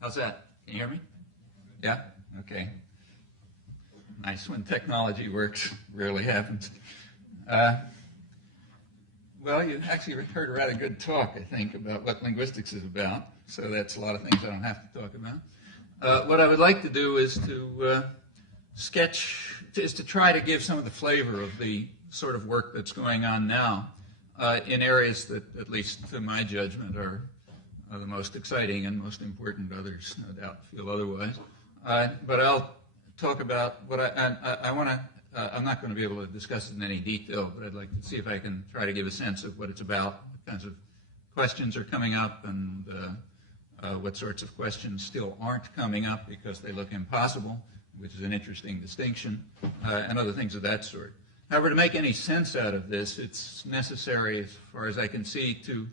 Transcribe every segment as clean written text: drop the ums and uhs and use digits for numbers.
How's that? Can you hear me? Yeah? Okay. Nice when technology works. Rarely happens. Well, you actually heard a rather good talk, I think, about what linguistics is about. So that's a lot of things I don't have to talk about. What I would like to do is to try to give some of the flavor of the sort of work that's going on now in areas that, at least to my judgment, are the most exciting and most important. Others, no doubt, feel otherwise. But I'll talk about what I want to. I'm not going to be able to discuss it in any detail, but I'd like to see if I can try to give a sense of what it's about, what kinds of questions are coming up, and what sorts of questions still aren't coming up because they look impossible, which is an interesting distinction, and other things of that sort. However, to make any sense out of this, it's necessary, as far as I can see, to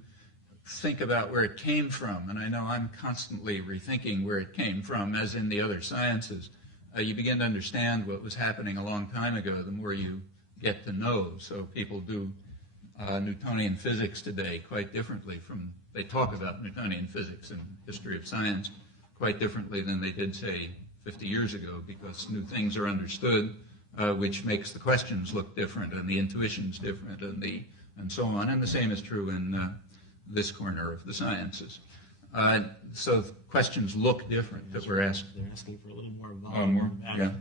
think about where it came from. And I know I'm constantly rethinking where it came from, as in the other sciences. You begin to understand what was happening a long time ago the more you get to know. So people do Newtonian physics today quite differently from, they talk about Newtonian physics in history of science quite differently than they did, say, 50 years ago, because new things are understood, which makes the questions look different and the intuitions different and so on. And the same is true in this corner of the sciences. So questions look different that we're asking. They're asking for a little more volume. Yeah.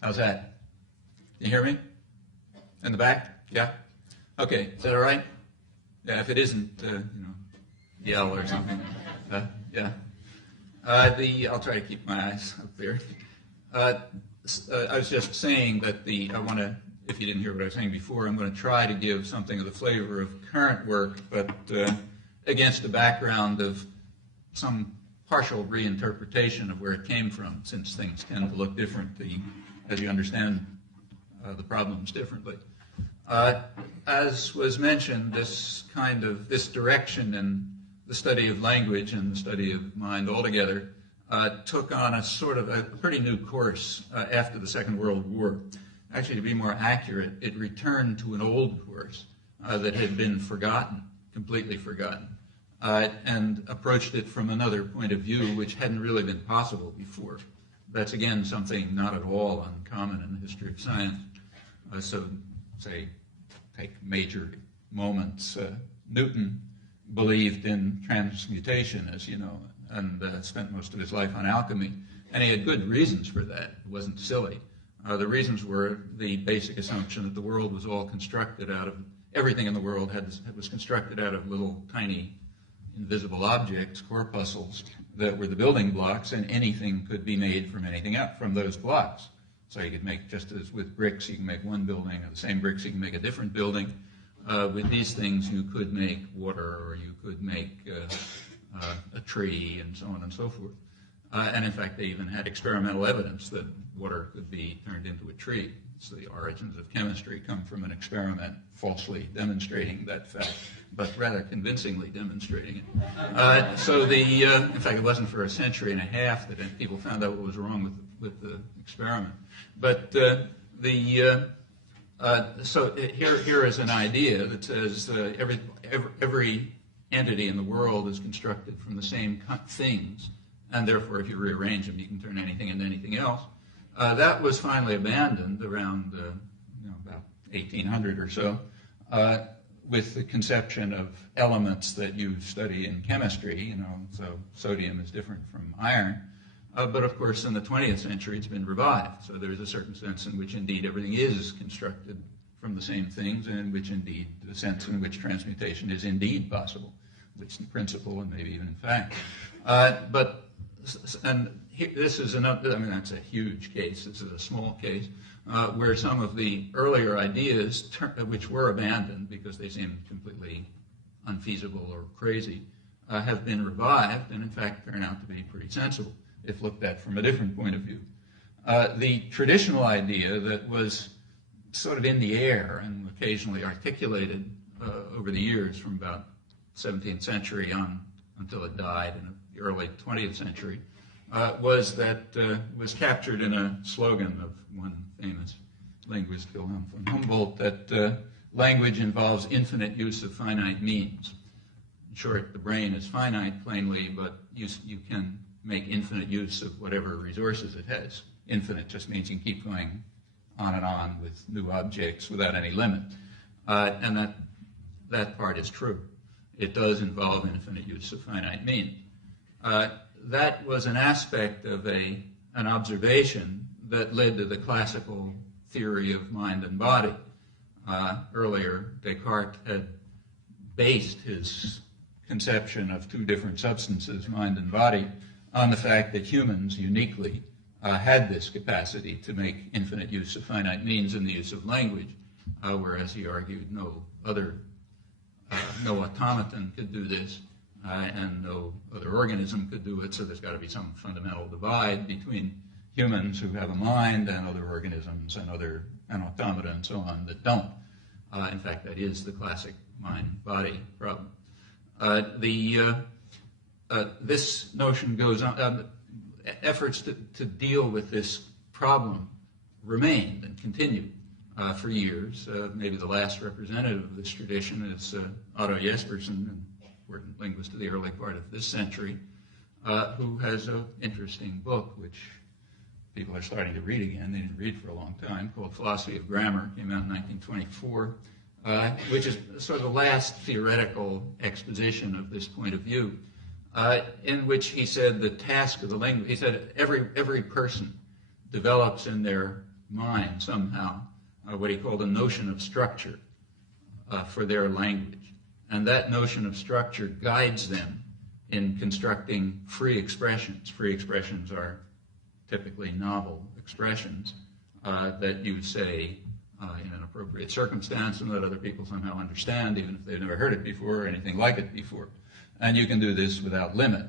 How's that? Can you hear me? In the back? Yeah? Okay. Is that all right? Yeah, if it isn't, yell or something. Yeah. I'll try to keep my eyes up there. I was just saying that I want to, if you didn't hear what I was saying before, I'm going to try to give something of the flavor of current work, but against a background of some partial reinterpretation of where it came from, since things tend to look different as you understand the problems differently. As was mentioned, this direction in the study of language and the study of mind altogether took on a sort of a pretty new course after the Second World War. Actually, to be more accurate, it returned to an old course that had been forgotten, completely forgotten, and approached it from another point of view, which hadn't really been possible before. That's, again, something not at all uncommon in the history of science. So, say, take major moments. Newton believed in transmutation, as you know, and spent most of his life on alchemy. And he had good reasons for that. It wasn't silly. The reasons were the basic assumption that the world was all constructed out of, everything in the world was constructed out of little tiny invisible objects, corpuscles, that were the building blocks, and anything could be made from anything else, from those blocks. So you could make, just as with bricks, you can make one building, or the same bricks, you can make a different building. With these things, you could make water, or you could make a tree, and so on and so forth. And in fact, they even had experimental evidence that water could be turned into a tree. So the origins of chemistry come from an experiment falsely demonstrating that fact, but rather convincingly demonstrating it. In fact, it wasn't for a century and a half that people found out what was wrong with the experiment. But so here is an idea that says every entity in the world is constructed from the same things, and therefore, if you rearrange them, you can turn anything into anything else. That was finally abandoned around about 1800 or so, with the conception of elements that you study in chemistry. So sodium is different from iron. But of course, in the 20th century, it's been revived. So there's a certain sense in which, indeed, everything is constructed from the same things, and in which, indeed, the sense in which transmutation is indeed possible, which in principle and maybe even in fact. This is another, that's a huge case. This is a small case where some of the earlier ideas, which were abandoned because they seemed completely unfeasible or crazy, have been revived and, in fact, turn out to be pretty sensible if looked at from a different point of view. The traditional idea that was sort of in the air and occasionally articulated over the years from about 17th century on until it died in the early 20th century was captured in a slogan of one famous linguist, Wilhelm von Humboldt, that language involves infinite use of finite means. In short, the brain is finite, plainly, but you can make infinite use of whatever resources it has. Infinite just means you can keep going on and on with new objects without any limit. And that part is true. It does involve infinite use of finite means. That was an aspect of an observation that led to the classical theory of mind and body. Earlier, Descartes had based his conception of two different substances, mind and body, on the fact that humans uniquely had this capacity to make infinite use of finite means in the use of language, whereas he argued no automaton could do this, and no other organism could do it, so there's got to be some fundamental divide between humans who have a mind and other organisms and automata and so on that don't. In fact, that is the classic mind-body problem. This notion goes on. Efforts to deal with this problem remained and continued for years. Maybe the last representative of this tradition is Otto Jespersen, an important linguist of the early part of this century, who has an interesting book which people are starting to read again. They didn't read for a long time, called Philosophy of Grammar. Came out in 1924, which is sort of the last theoretical exposition of this point of view, in which he said the task of the language, he said every person develops in their mind somehow what he called a notion of structure for their language. And that notion of structure guides them in constructing free expressions. Free expressions are typically novel expressions that you say in an appropriate circumstance and that other people somehow understand, even if they've never heard it before or anything like it before. And you can do this without limit.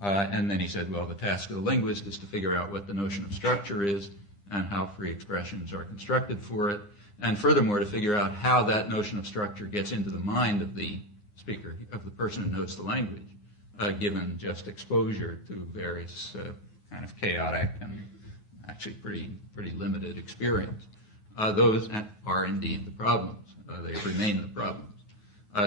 And then he said, well, the task of the linguist is to figure out what the notion of structure is and how free expressions are constructed for it, and furthermore, to figure out how that notion of structure gets into the mind of the speaker, of the person who knows the language, given just exposure to various kind of chaotic and actually pretty limited experience. Those are indeed the problems. They remain the problems.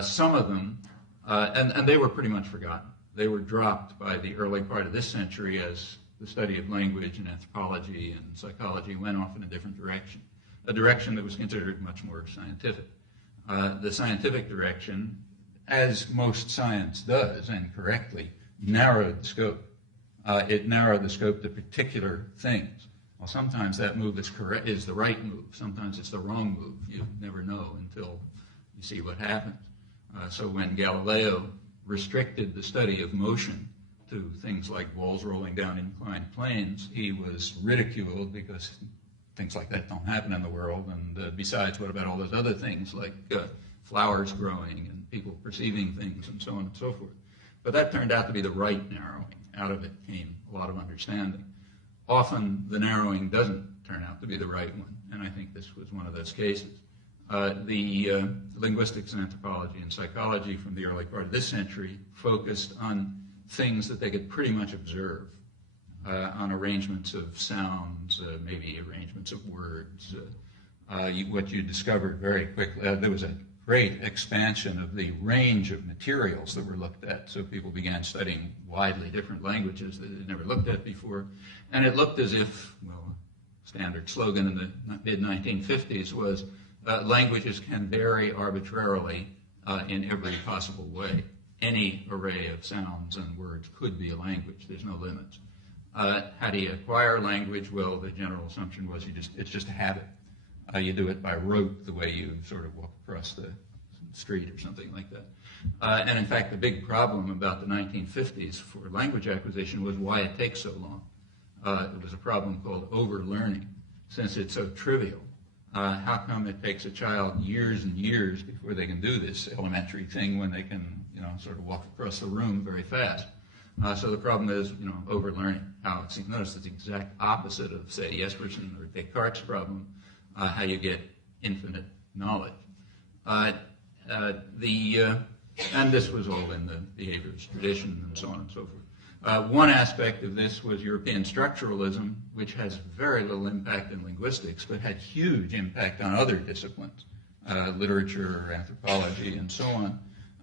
Some of them, and they were pretty much forgotten. They were dropped by the early part of this century as the study of language and anthropology and psychology went off in a different direction, a direction that was considered much more scientific. The scientific direction, as most science does, and correctly, narrowed the scope. It narrowed the scope to particular things. Well, sometimes that move is the right move. Sometimes it's the wrong move. You never know until you see what happens. So when Galileo restricted the study of motion to things like balls rolling down inclined planes, he was ridiculed because things like that don't happen in the world. And besides, what about all those other things like flowers growing and people perceiving things and so on and so forth? But that turned out to be the right narrowing. Out of it came a lot of understanding. Often the narrowing doesn't turn out to be the right one, and I think this was one of those cases. The linguistics and anthropology and psychology from the early part of this century focused on things that they could pretty much observe, on arrangements of sounds, maybe arrangements of words. What you discovered very quickly, there was a great expansion of the range of materials that were looked at. So people began studying widely different languages that they'd never looked at before. And it looked as if, well, standard slogan in the mid-1950s was, languages can vary arbitrarily in every possible way. Any array of sounds and words could be a language. There's no limits. How do you acquire language? Well, the general assumption was it's just a habit. You do it by rote, the way you sort of walk across the street or something like that. And in fact, the big problem about the 1950s for language acquisition was why it takes so long. It was a problem called overlearning. Since it's so trivial, how come it takes a child years and years before they can do this elementary thing when they can, sort of walk across the room very fast? So the problem is, overlearning. Notice it's the exact opposite of, say, Jespersen or Descartes' problem, how you get infinite knowledge. And this was all in the behaviorist tradition and so on and so forth. One aspect of this was European structuralism, which has very little impact in linguistics, but had huge impact on other disciplines, literature, anthropology, and so on.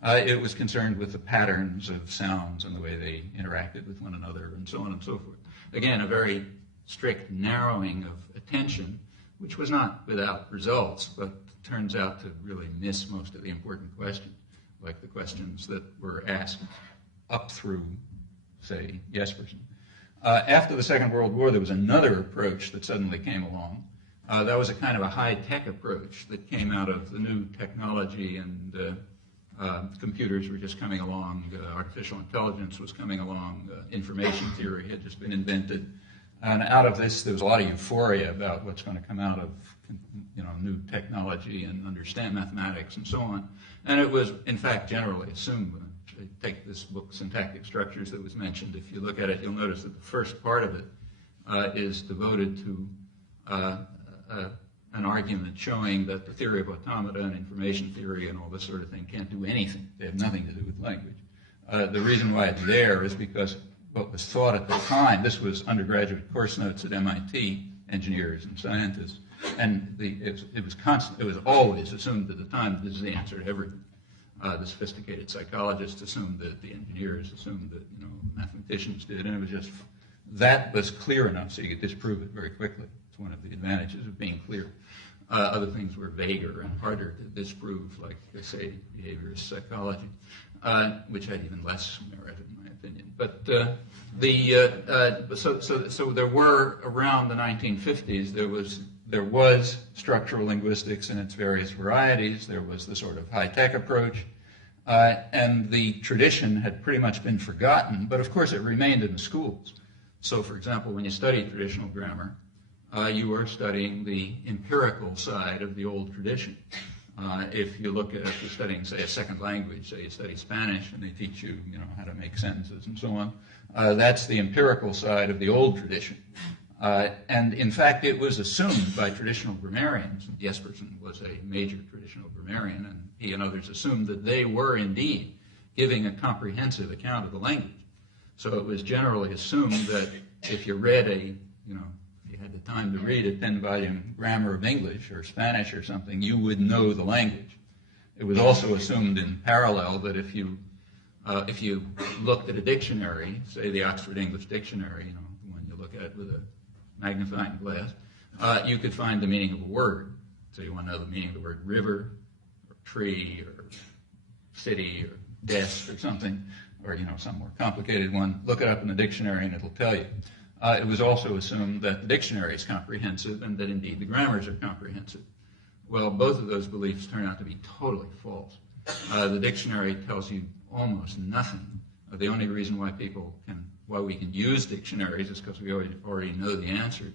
It was concerned with the patterns of sounds and the way they interacted with one another and so on and so forth. Again, a very strict narrowing of attention, which was not without results, but turns out to really miss most of the important questions, like the questions that were asked up through, say, Jespersen. After the Second World War, there was another approach that suddenly came along. That was a kind of a high-tech approach that came out of the new technology, and computers were just coming along, artificial intelligence was coming along, information theory had just been invented. And out of this, there was a lot of euphoria about what's going to come out of new technology and understand mathematics and so on. And it was, in fact, generally assumed. Take this book, Syntactic Structures, that was mentioned. If you look at it, you'll notice that the first part of it is devoted to an argument showing that the theory of automata and information theory and all this sort of thing can't do anything. They have nothing to do with language. The reason why it's there is because what was thought at the time, this was undergraduate course notes at MIT, engineers and scientists, and it was always assumed at the time that this is the answer to everything. The sophisticated psychologists assumed that, the engineers assumed that, mathematicians did, and it was just, that was clear enough so you could disprove it very quickly. It's one of the advantages of being clear. Other things were vaguer and harder to disprove, like, say, behaviorist psychology, which had even less merit, in my opinion. But so there were, around the 1950s, there was structural linguistics in its various varieties. There was the sort of high-tech approach, and the tradition had pretty much been forgotten, but of course it remained in the schools. So, for example, when you study traditional grammar, you are studying the empirical side of the old tradition. If you look at, if you're studying, say, a second language, say you study Spanish, and they teach you, how to make sentences and so on, that's the empirical side of the old tradition. And in fact, it was assumed by traditional grammarians, and Jespersen was a major traditional grammarian, and he and others assumed that they were indeed giving a comprehensive account of the language. So it was generally assumed that if you read if you had the time to read a 10-volume grammar of English or Spanish or something, you would know the language. It was also assumed in parallel that if you looked at a dictionary, say the Oxford English Dictionary, the one you look at with a magnifying glass, you could find the meaning of a word. So you want to know the meaning of the word river, or tree, or city, or desk, or something, or some more complicated one. Look it up in the dictionary and it'll tell you. It was also assumed that the dictionary is comprehensive and that indeed the grammars are comprehensive. Well, both of those beliefs turn out to be totally false. The dictionary tells you almost nothing. The only reason why we can use dictionaries is because we already know the answers.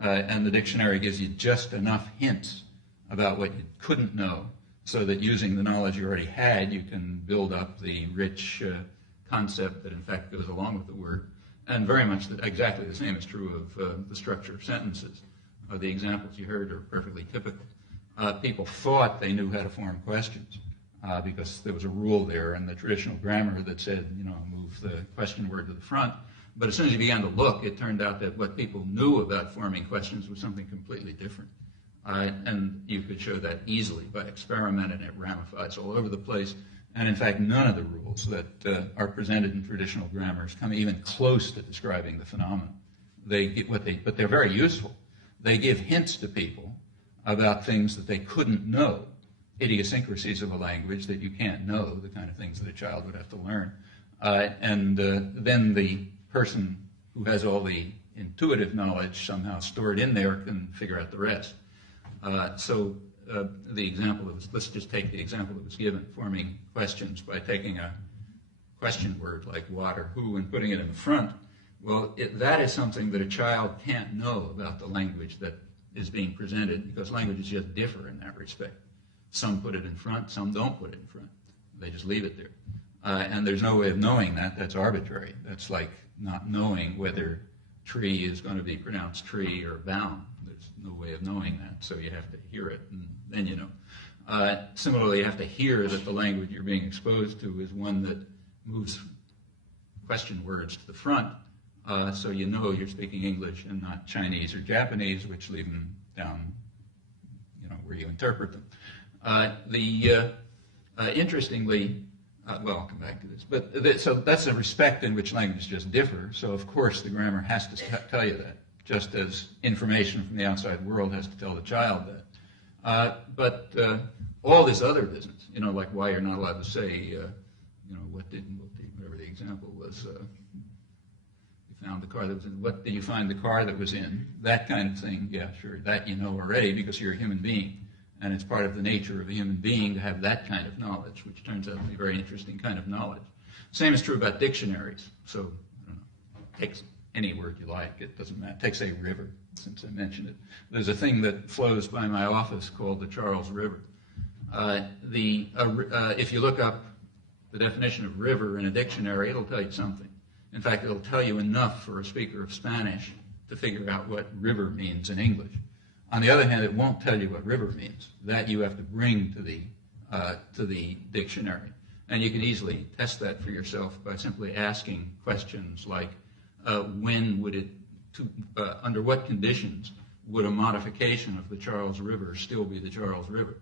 And the dictionary gives you just enough hints about what you couldn't know, so that using the knowledge you already had, you can build up the rich concept that in fact goes along with the word. And very much exactly the same is true of the structure of sentences. The examples you heard are perfectly typical. People thought they knew how to form questions because there was a rule there in the traditional grammar that said, move the question word to the front. But as soon as you began to look, it turned out that what people knew about forming questions was something completely different. And you could show that easily by experiment, and it ramifies all over the place. And in fact, none of the rules that are presented in traditional grammars come even close to describing the phenomenon. But they're very useful. They give hints to people about things that they couldn't know, idiosyncrasies of a language that you can't know, the kind of things that a child would have to learn. And then the person who has all the intuitive knowledge somehow stored in there can figure out the rest. The example let's just take the example that was given, forming questions by taking a question word like what or who and putting it in the front. Well, that is something that a child can't know about the language that is being presented, because languages just differ in that respect. Some put it in front, some don't put it in front. They just leave it there. And there's no way of knowing that. That's arbitrary. That's like not knowing whether tree is going to be pronounced tree or bound. There's no way of knowing that, so you have to hear it, and then you know. Similarly, you have to hear that the language you're being exposed to is one that moves question words to the front, so you know you're speaking English and not Chinese or Japanese, which leave them down, where you interpret them. Interestingly, well, I'll come back to this. But so that's a respect in which languages just differ. So of course the grammar has to tell you that, just as information from the outside world has to tell the child that. But all this other business, like why you're not allowed to say, whatever the example was, you found the car that was in, what did you find the car that was in? That kind of thing, yeah, sure, that you know already because you're a human being. And it's part of the nature of a human being to have that kind of knowledge, which turns out to be a very interesting kind of knowledge. Same is true about dictionaries. So, I don't know, take any word you like, it doesn't matter. Take, say, river, since I mentioned it. There's a thing that flows by my office called the Charles River. If you look up the definition of river in a dictionary, it'll tell you something. In fact, it'll tell you enough for a speaker of Spanish to figure out what river means in English. On the other hand, it won't tell you what river means. That you have to bring to the dictionary. And you can easily test that for yourself by simply asking questions like, under what conditions would a modification of the Charles River still be the Charles River?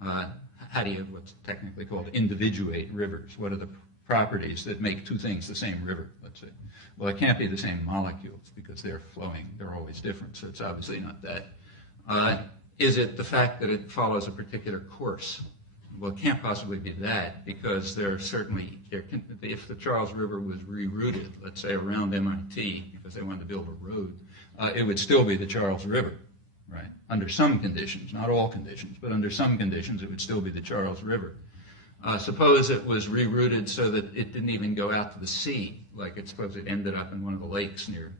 How do you, what's technically called, individuate rivers? What are the properties that make two things the same river, let's say? Well, it can't be the same molecules because they're flowing, they're always different, so it's obviously not that. Is it the fact that it follows a particular course? Well, it can't possibly be that because if the Charles River was rerouted, let's say around MIT because they wanted to build a road, it would still be the Charles River, right? Under some conditions, not all conditions, but under some conditions it would still be the Charles River. Suppose it was rerouted so that it didn't even go out to the sea, like suppose it ended up in one of the lakes near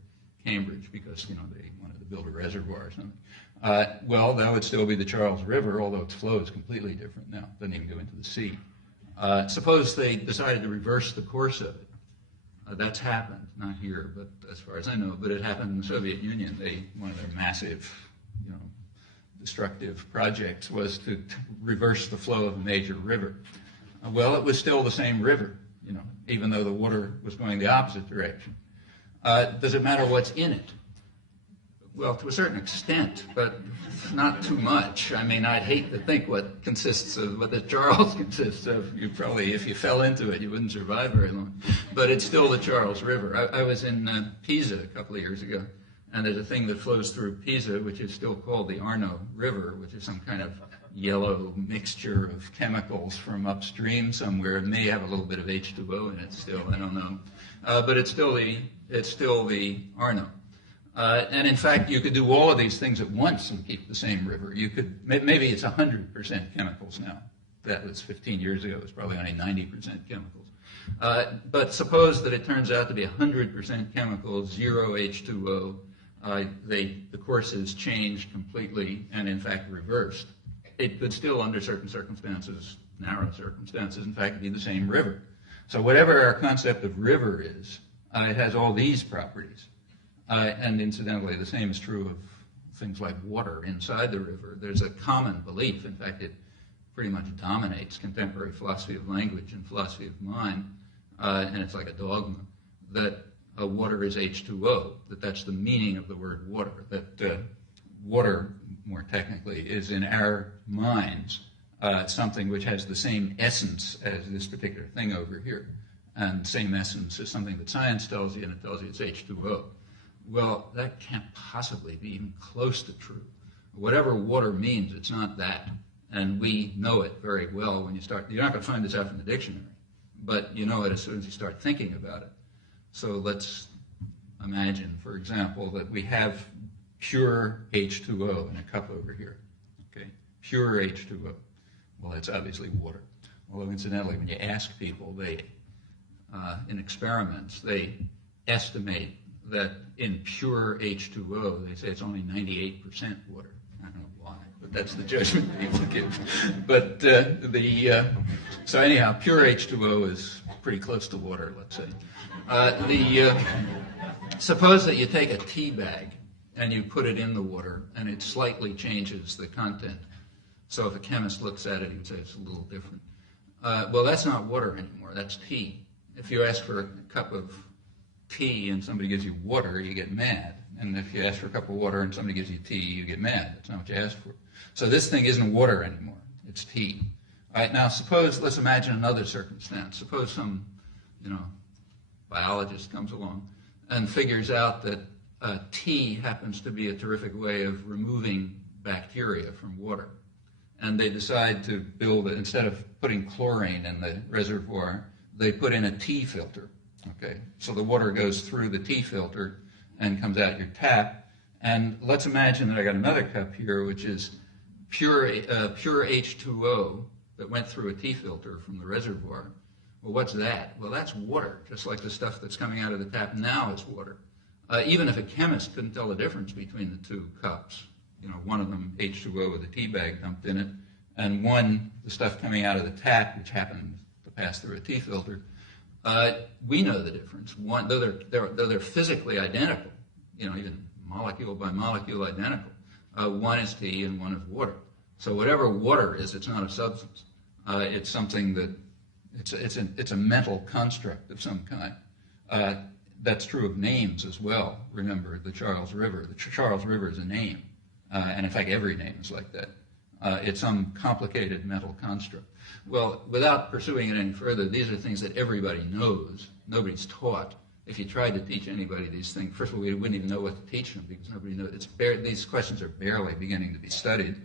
Cambridge because they wanted to build a reservoir or something. Well, that would still be the Charles River, although its flow is completely different now. It doesn't even go into the sea. Suppose they decided to reverse the course of it. That's happened, not here, but as far as I know, but it happened in the Soviet Union. One of their massive, destructive projects was to reverse the flow of a major river. Well, it was still the same river, even though the water was going the opposite direction. Does it matter what's in it? Well, to a certain extent, but not too much. I mean, I'd hate to think what the Charles consists of. You probably, if you fell into it, you wouldn't survive very long. But it's still the Charles River. I was in Pisa a couple of years ago, and there's a thing that flows through Pisa, which is still called the Arno River, which is some kind of yellow mixture of chemicals from upstream somewhere. It may have a little bit of H2O in it still, I don't know. But it's still the Arno. And in fact, you could do all of these things at once and keep the same river. You could, maybe it's 100% chemicals now. That was 15 years ago. It was probably only 90% chemicals. But suppose that it turns out to be 100% chemicals, 0 H2O. The courses changed completely and in fact reversed. It could still, under certain circumstances, narrow circumstances, in fact, be the same river. So whatever our concept of river is, it has all these properties. And incidentally, the same is true of things like water inside the river. There's a common belief, in fact, it pretty much dominates contemporary philosophy of language and philosophy of mind, and it's like a dogma, that water is H2O, that's the meaning of the word water, that water, more technically, is in our minds something which has the same essence as this particular thing over here. And same essence is something that science tells you, and it tells you it's H2O. Well, that can't possibly be even close to true. Whatever water means, it's not that. And we know it very well when you start. You're not going to find this out in the dictionary, but you know it as soon as you start thinking about it. So let's imagine, for example, that we have pure H2O in a cup over here. Okay, pure H2O. Well, it's obviously water. Although incidentally, when you ask people, in experiments, they estimate that in pure H2O, they say it's only 98% water. I don't know why, but that's the judgment people give. But so anyhow, pure H2O is pretty close to water, let's say. Suppose that you take a tea bag and you put it in the water, and it slightly changes the content. So if a chemist looks at it, he would say it's a little different. Well, that's not water anymore. That's tea. If you ask for a cup of tea and somebody gives you water, you get mad. And if you ask for a cup of water and somebody gives you tea, you get mad. That's not what you asked for. So this thing isn't water anymore. It's tea. All right, now let's imagine another circumstance. Suppose some, biologist comes along and figures out that tea happens to be a terrific way of removing bacteria from water. And they decide to build it, instead of putting chlorine in the reservoir, they put in a tea filter. Okay, so the water goes through the tea filter and comes out your tap. And let's imagine that I got another cup here, which is pure H2O that went through a tea filter from the reservoir. Well, what's that? Well, that's water, just like the stuff that's coming out of the tap now is water. Even if a chemist couldn't tell the difference between the two cups, one of them H2O with a tea bag dumped in it, and one, the stuff coming out of the tap, which happened to pass through a tea filter, we know the difference. One, though they're physically identical, even molecule by molecule identical, one is tea and one is water. So whatever water is, it's not a substance. It's something that it's a mental construct of some kind. That's true of names as well. Remember the Charles River. The Charles River is a name, and in fact every name is like that. It's some complicated mental construct. Well, without pursuing it any further, these are things that everybody knows. Nobody's taught. If you tried to teach anybody these things, first of all, we wouldn't even know what to teach them because nobody knows. These questions are barely beginning to be studied.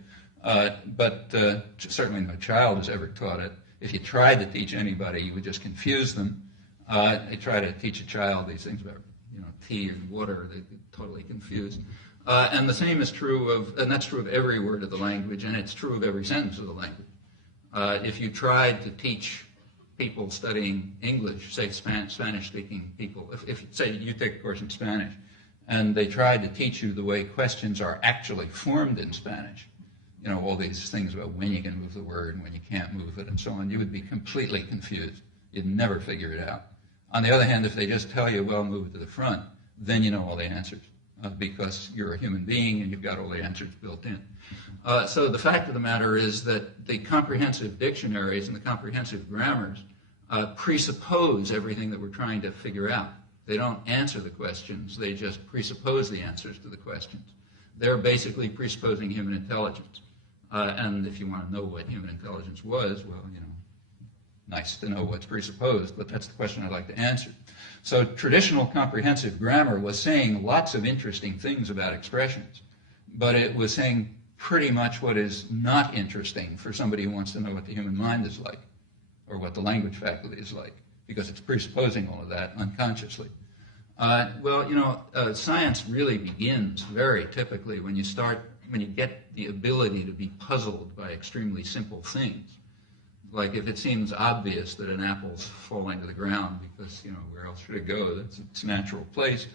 But certainly no child has ever taught it. If you tried to teach anybody, you would just confuse them. They try to teach a child these things about tea and water, they get totally confused. And the same is true and that's true of every word of the language, and it's true of every sentence of the language. If you tried to teach people studying English, say Spanish-speaking people, if say you take a course in Spanish, and they tried to teach you the way questions are actually formed in Spanish, all these things about when you can move the word and when you can't move it and so on, you would be completely confused. You'd never figure it out. On the other hand, if they just tell you, well, move it to the front, then you know all the answers because you're a human being and you've got all the answers built in. So the fact of the matter is that the comprehensive dictionaries and the comprehensive grammars presuppose everything that we're trying to figure out. They don't answer the questions, they just presuppose the answers to the questions. They're basically presupposing human intelligence. And if you want to know what human intelligence was, well, nice to know what's presupposed, but that's the question I'd like to answer. So traditional comprehensive grammar was saying lots of interesting things about expressions, but it was saying pretty much what is not interesting for somebody who wants to know what the human mind is like or what the language faculty is like, because it's presupposing all of that unconsciously. Science really begins very typically when you get the ability to be puzzled by extremely simple things. Like if it seems obvious that an apple's falling to the ground because, where else should it go? That's its natural place.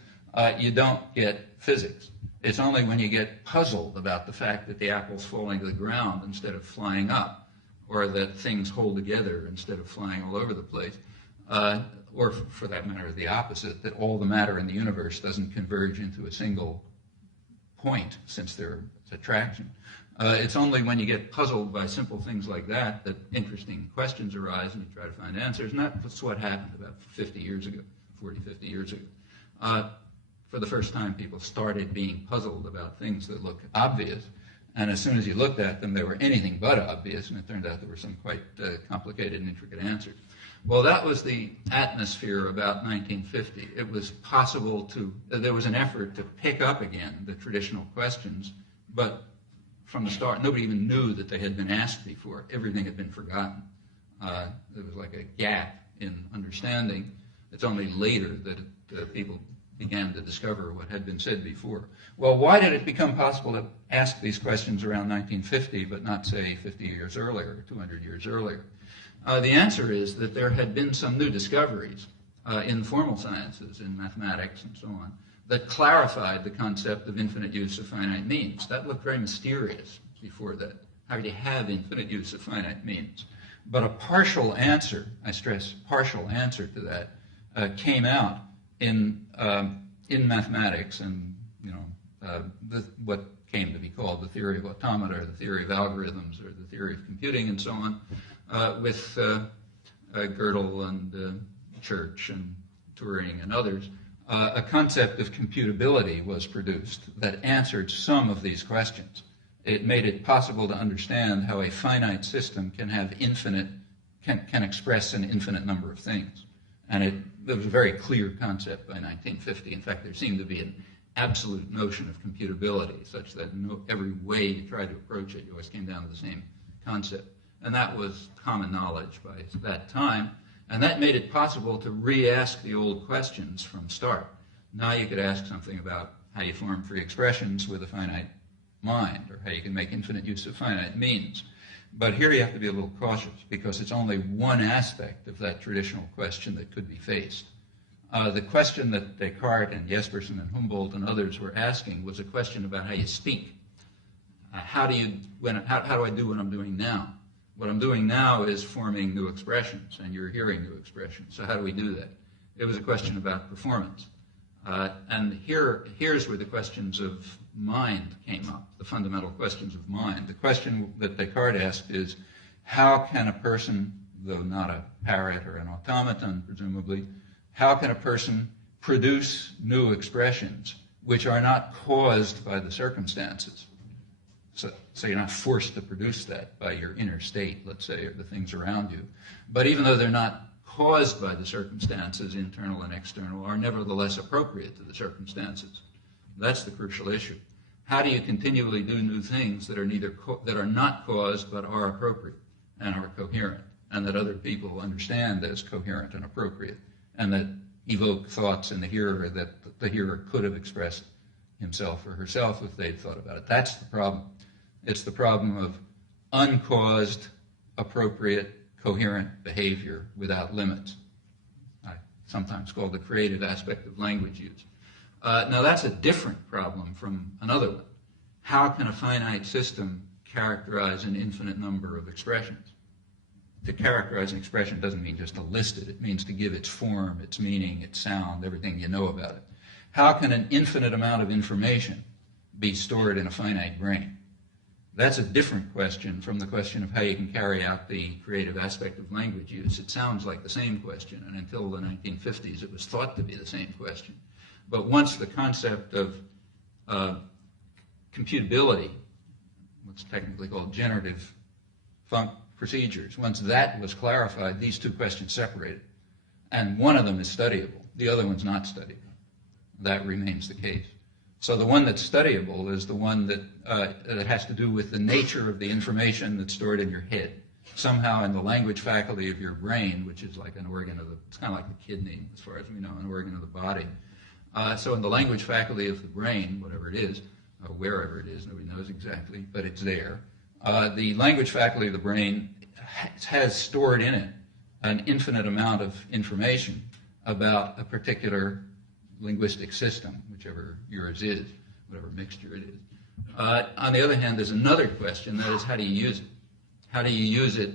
You don't get physics. It's only when you get puzzled about the fact that the apple's falling to the ground instead of flying up, or that things hold together instead of flying all over the place, or for that matter, the opposite, that all the matter in the universe doesn't converge into a single point since there's attraction. It's only when you get puzzled by simple things like that that interesting questions arise and you try to find answers. And that's what happened about 50 years ago, 40, 50 years ago. For the first time, people started being puzzled about things that look obvious. And as soon as you looked at them, they were anything but obvious. And it turned out there were some quite complicated and intricate answers. Well, that was the atmosphere about 1950. It was possible there was an effort to pick up again the traditional questions, but from the start, nobody even knew that they had been asked before. Everything had been forgotten. There was like a gap in understanding. It's only later that people began to discover what had been said before. Well, why did it become possible to ask these questions around 1950, but not, say, 50 years earlier or 200 years earlier? The answer is that there had been some new discoveries in formal sciences, in mathematics and so on, that clarified the concept of infinite use of finite means. That looked very mysterious before that. How do you have infinite use of finite means? But a partial answer, I stress partial answer to that, came out in mathematics and what came to be called the theory of automata, or the theory of algorithms, or the theory of computing, and so on, with Gödel and Church and Turing and others. A concept of computability was produced that answered some of these questions. It made it possible to understand how a finite system can have can express an infinite number of things. And it was a very clear concept by 1950. In fact, there seemed to be an absolute notion of computability, such that every way you tried to approach it, you always came down to the same concept. And that was common knowledge by that time. And that made it possible to re-ask the old questions from start. Now you could ask something about how you form free expressions with a finite mind, or how you can make infinite use of finite means. But here you have to be a little cautious, because it's only one aspect of that traditional question that could be faced. The question that Descartes and Jespersen and Humboldt and others were asking was a question about how you speak. How do I do what I'm doing now? What I'm doing now is forming new expressions, and you're hearing new expressions. So how do we do that? It was a question about performance. And here's where the questions of mind came up, the fundamental questions of mind. The question that Descartes asked is, how can a person, though not a parrot or an automaton presumably, how can a person produce new expressions which are not caused by the circumstances? So you're not forced to produce that by your inner state, let's say, or the things around you. But even though they're not caused by the circumstances, internal and external, are nevertheless appropriate to the circumstances. That's the crucial issue. How do you continually do new things that are not caused but are appropriate and are coherent, and that other people understand as coherent and appropriate, and that evoke thoughts in the hearer that the hearer could have expressed himself or herself if they'd thought about it? That's the problem. It's the problem of uncaused, appropriate, coherent behavior without limits. I sometimes call the creative aspect of language use. Now that's a different problem from another one. How can a finite system characterize an infinite number of expressions? To characterize an expression doesn't mean just to list it. It means to give its form, its meaning, its sound, everything you know about it. How can an infinite amount of information be stored in a finite brain? That's a different question from the question of how you can carry out the creative aspect of language use. It sounds like the same question, and until the 1950s it was thought to be the same question. But once the concept of computability, what's technically called generative procedures, once that was clarified, these two questions separated. And one of them is studyable. The other one's not studyable. That remains the case. So the one that's studyable is the one that has to do with the nature of the information that's stored in your head. Somehow in the language faculty of your brain, which is like an organ of it's kind of like the kidney, as far as we know, an organ of the body. So in the language faculty of the brain, whatever it is, wherever it is, nobody knows exactly, but it's there. The language faculty of the brain has stored in it an infinite amount of information about a particular linguistic system, whichever yours is, whatever mixture it is. On the other hand, there's another question, that is, how do you use it? How do you use it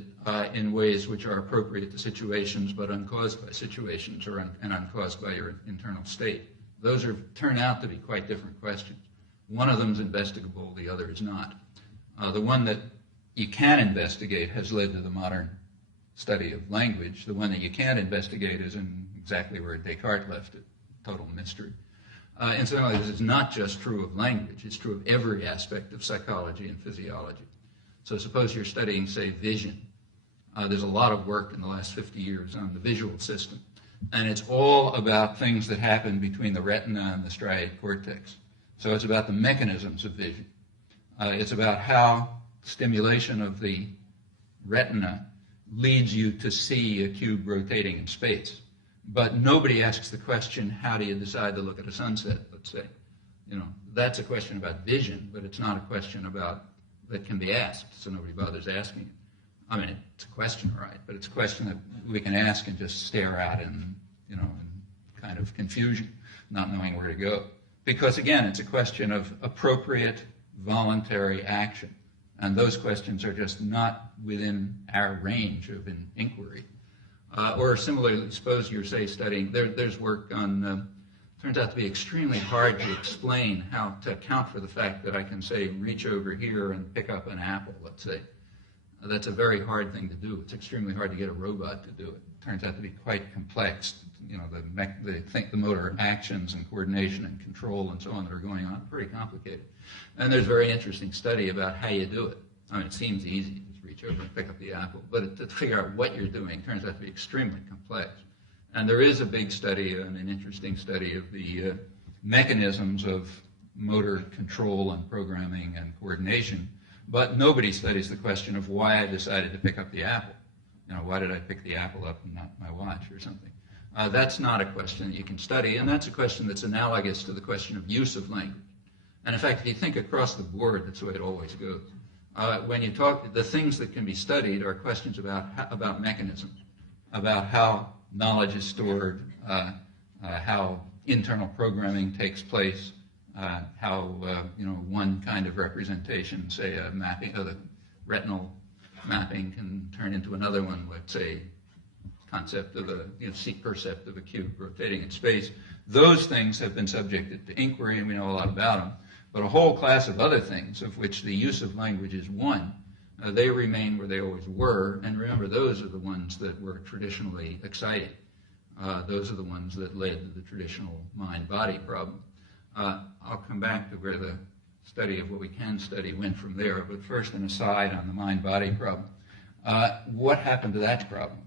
in ways which are appropriate to situations but uncaused by situations and uncaused by your internal state? Those turn out to be quite different questions. One of them is investigable, the other is not. The one that you can investigate has led to the modern study of language. The one that you can't investigate is in exactly where Descartes left it. Total mystery. Incidentally, this is not just true of language. It's true of every aspect of psychology and physiology. So suppose you're studying, say, vision. There's a lot of work in the last 50 years on the visual system. And it's all about things that happen between the retina and the striate cortex. So it's about the mechanisms of vision. It's about how stimulation of the retina leads you to see a cube rotating in space. But nobody asks the question, how do you decide to look at a sunset, let's say? That's a question about vision, but it's not a question that can be asked, so nobody bothers asking it. I mean, it's a question, right? But it's a question that we can ask and just stare at in kind of confusion, not knowing where to go. Because, again, it's a question of appropriate, voluntary action. And those questions are just not within our range of inquiry. Or similarly, suppose you're, say, studying, there's work on, turns out to be extremely hard to explain how to account for the fact that I can, say, reach over here and pick up an apple, let's say. That's a very hard thing to do. It's extremely hard to get a robot to do it. It turns out to be quite complex. You know, the motor actions and coordination and control and so on that are going on, pretty complicated. And there's a very interesting study about how you do it. I mean, it seems easy to just reach over and pick up the apple, but to figure out what you're doing turns out to be extremely complex. And there is a big study, and an interesting study of the mechanisms of motor control and programming and coordination, but nobody studies the question of why I decided to pick up the apple. You know, why did I pick the apple up and not my watch or something? That's not a question that you can study, and that's a question that's analogous to the question of use of language. And in fact, if you think across the board, that's the way it always goes. When you talk, the things that can be studied are questions about mechanisms, about how knowledge is stored, how internal programming takes place, how one kind of representation, say a mapping of the retinal mapping, can turn into another one, let's say concept of a percept of a cube rotating in space. Those things have been subjected to inquiry, and we know a lot about them. But a whole class of other things, of which the use of language is one, they remain where they always were. And remember, those are the ones that were traditionally exciting. Those are the ones that led to the traditional mind-body problem. I'll come back to where the study of what we can study went from there. But first, an aside on the mind-body problem. What happened to that problem?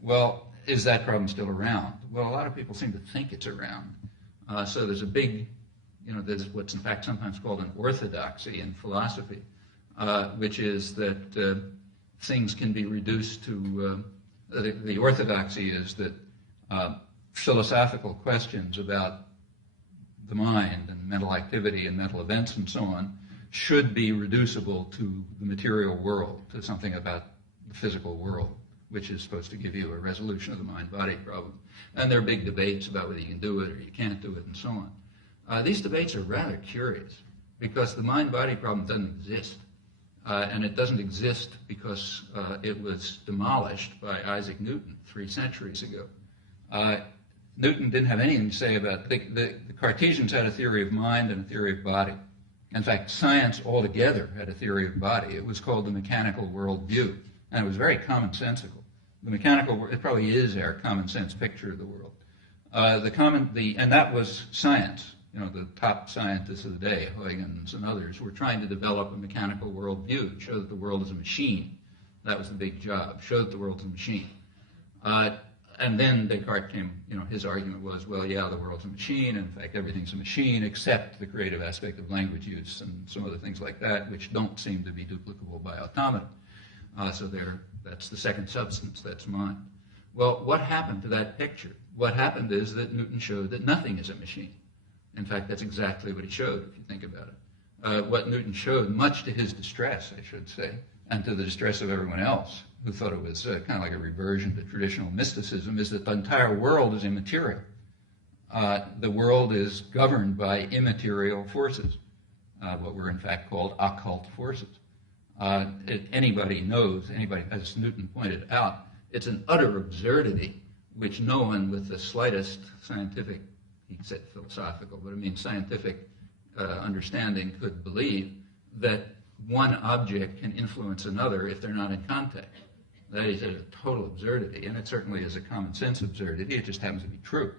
Well, is that problem still around? Well, a lot of people seem to think it's around. So there's a big, there's what's in fact sometimes called an orthodoxy in philosophy, which is that things can be reduced to, the orthodoxy is that philosophical questions about the mind and mental activity and mental events and so on should be reducible to the material world, to something about the physical world, which is supposed to give you a resolution of the mind-body problem. And there are big debates about whether you can do it or you can't do it and so on. These debates are rather curious because the mind-body problem doesn't exist. And it doesn't exist because it was demolished by Isaac Newton 3 centuries ago. Newton didn't have anything to say about the Cartesians had a theory of mind and a theory of body. In fact, science altogether had a theory of body. It was called the mechanical worldview, and it was very commonsensical. The mechanical, it probably is our common sense picture of the world. And that was science. The top scientists of the day, Huygens and others, were trying to develop a mechanical worldview, show that the world is a machine. That was the big job, show that the world's a machine. And then Descartes came, his argument was, well, yeah, the world's a machine, and in fact, everything's a machine except the creative aspect of language use and some other things like that, which don't seem to be duplicable by automata. So that's the second substance, that's mind. Well, what happened to that picture? What happened is that Newton showed that nothing is a machine. In fact, that's exactly what he showed, if you think about it. What Newton showed, much to his distress, I should say, and to the distress of everyone else, who thought it was kind of like a reversion to traditional mysticism, is that the entire world is immaterial. The world is governed by immaterial forces, what were in fact called occult forces. Anybody knows, as Newton pointed out, it's an utter absurdity which no one with the slightest scientific, he said philosophical, but I mean scientific understanding could believe that one object can influence another if they're not in contact. That is a total absurdity, and it certainly is a common sense absurdity. It just happens to be true.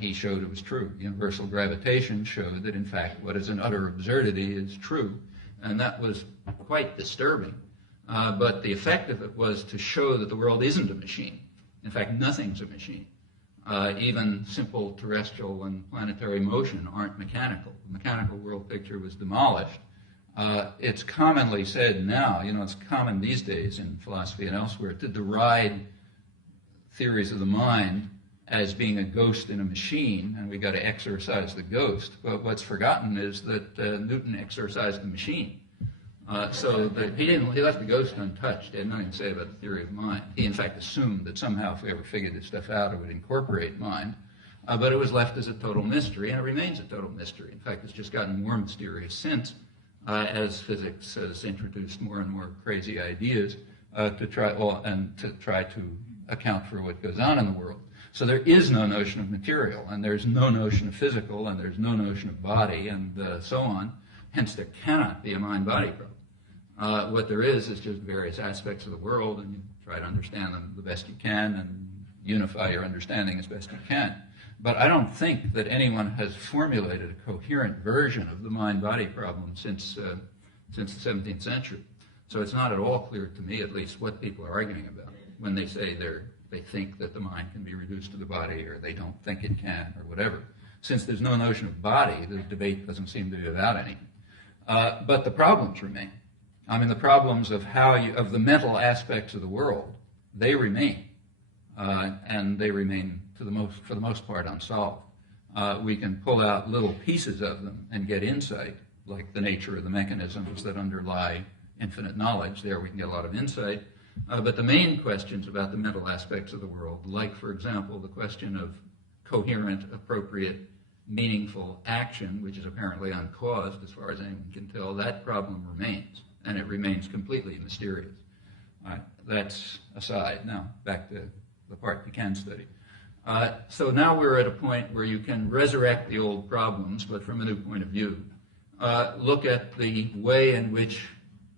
He showed it was true. Universal gravitation showed that, in fact, what is an utter absurdity is true, and that was quite disturbing. But the effect of it was to show that the world isn't a machine. In fact, nothing's a machine. Even simple terrestrial and planetary motion aren't mechanical. The mechanical world picture was demolished. It's commonly said now, it's common these days in philosophy and elsewhere, to deride theories of the mind as being a ghost in a machine, and we've got to exorcise the ghost. But what's forgotten is that Newton exorcised the machine. So that he left the ghost untouched. He had nothing to say about the theory of mind. He, in fact, assumed that somehow if we ever figured this stuff out, it would incorporate mind. But it was left as a total mystery, and it remains a total mystery. In fact, it's just gotten more mysterious since, as physics has introduced more and more crazy ideas to try to account for what goes on in the world. So there is no notion of material, and there's no notion of physical, and there's no notion of body, and so on. Hence, there cannot be a mind-body problem. What there is just various aspects of the world, and you try to understand them the best you can and unify your understanding as best you can. But I don't think that anyone has formulated a coherent version of the mind-body problem since the 17th century. So it's not at all clear to me, at least, what people are arguing about when they say they think that the mind can be reduced to the body, or they don't think it can, or whatever. Since there's no notion of body, the debate doesn't seem to be about anything. But the problems remain. I mean, the problems of of the mental aspects of the world, they remain, and they remain for the most part unsolved. We can pull out little pieces of them and get insight, like the nature of the mechanisms that underlie infinite knowledge. There we can get a lot of insight. But the main questions about the mental aspects of the world, like, for example, the question of coherent, appropriate, meaningful action, which is apparently uncaused as far as anyone can tell, that problem remains, and it remains completely mysterious. That's aside. Now, back to the part you can study. So now we're at a point where you can resurrect the old problems, but from a new point of view. Look at the way in which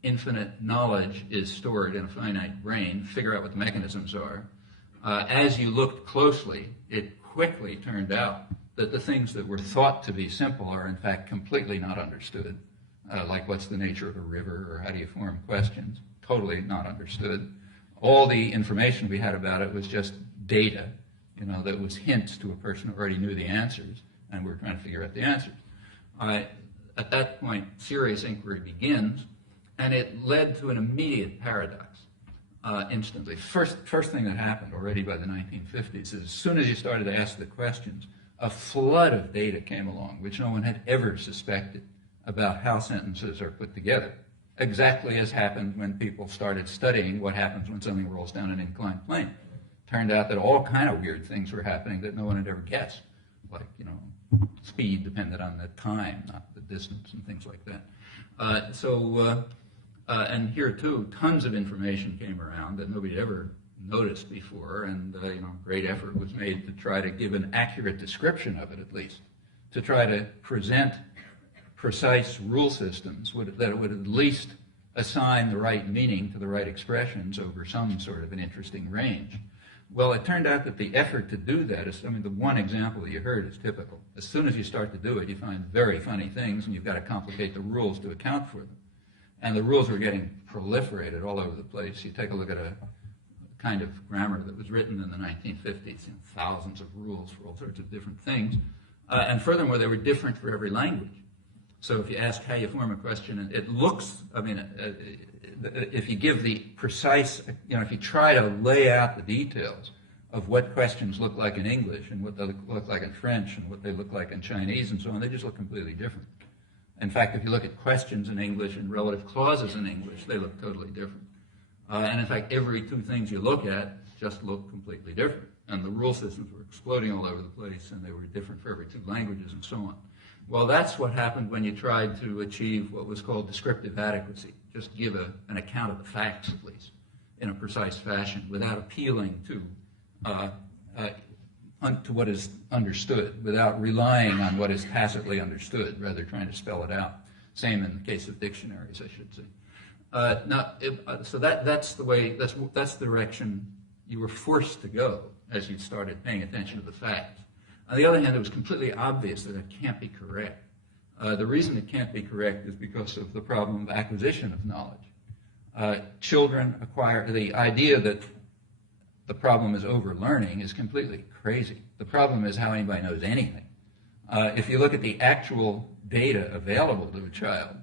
infinite knowledge is stored in a finite brain, figure out what the mechanisms are. As you looked closely, it quickly turned out that the things that were thought to be simple are in fact completely not understood, like what's the nature of a river or how do you form questions, totally not understood. All the information we had about it was just data, that was hints to a person who already knew the answers, and we're trying to figure out the answers. At that point, serious inquiry begins, and it led to an immediate paradox instantly. First thing that happened already by the 1950s is as soon as you started to ask the questions, a flood of data came along, which no one had ever suspected about how sentences are put together, exactly as happened when people started studying what happens when something rolls down an inclined plane. Turned out that all kind of weird things were happening that no one had ever guessed, like, speed depended on the time, not the distance, and things like that. And here, too, tons of information came around that nobody had ever noticed before, and great effort was made to try to give an accurate description of it, at least, to try to present precise rule systems that would at least assign the right meaning to the right expressions over some sort of an interesting range. Well, it turned out that the effort to do that the one example that you heard is typical. As soon as you start to do it, you find very funny things, and you've got to complicate the rules to account for them. And the rules were getting proliferated all over the place. You take a look at a kind of grammar that was written in the 1950s, thousands of rules for all sorts of different things. And furthermore, they were different for every language. So if you ask how you form a question, it looks, if you give the precise, if you try to lay out the details of what questions look like in English and what they look like in French and what they look like in Chinese and so on, they just look completely different. In fact, if you look at questions in English and relative clauses in English, they look totally different. And in fact, every two things you look at just look completely different. And the rule systems were exploding all over the place, and they were different for every two languages and so on. Well, that's what happened when you tried to achieve what was called descriptive adequacy. Just give an account of the facts, at least, in a precise fashion, without appealing to what is understood, without relying on what is tacitly understood, rather trying to spell it out. Same in the case of dictionaries, I should say. So that's the way. That's the direction you were forced to go as you started paying attention to the facts. On the other hand, it was completely obvious that it can't be correct. The reason it can't be correct is because of the problem of acquisition of knowledge. Children acquire the idea that the problem is overlearning is completely crazy. The problem is how anybody knows anything. If you look at the actual data available to a child,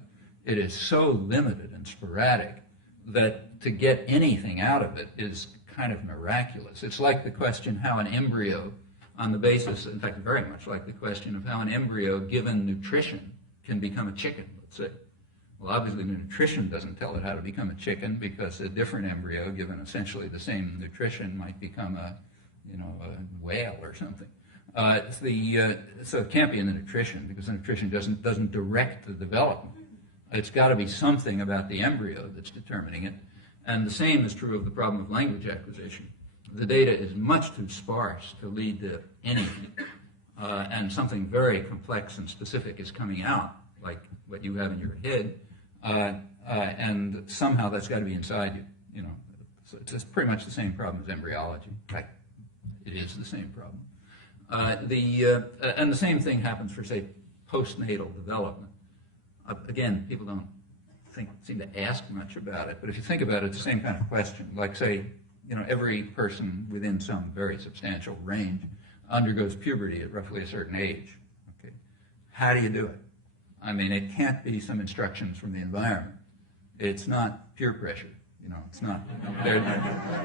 it is so limited and sporadic that to get anything out of it is kind of miraculous. It's like the question how an embryo, on the basis, in fact, very much like the question of how an embryo, given nutrition, can become a chicken, let's say. Well, obviously, the nutrition doesn't tell it how to become a chicken, because a different embryo, given essentially the same nutrition, might become a whale or something. So it can't be in the nutrition, because the nutrition doesn't direct the development. It's got to be something about the embryo that's determining it. And the same is true of the problem of language acquisition. The data is much too sparse to lead to anything. And something very complex and specific is coming out, like what you have in your head. and somehow that's got to be inside you. You know, so it's pretty much the same problem as embryology. In fact, it is the same problem. And the same thing happens for, say, postnatal development. Again, people don't seem to ask much about it, but if you think about it, it's the same kind of question. Like, say, you know, every person within some very substantial range undergoes puberty at roughly a certain age. Okay, how do you do it? I mean, it can't be some instructions from the environment. It's not peer pressure. You know, it's not.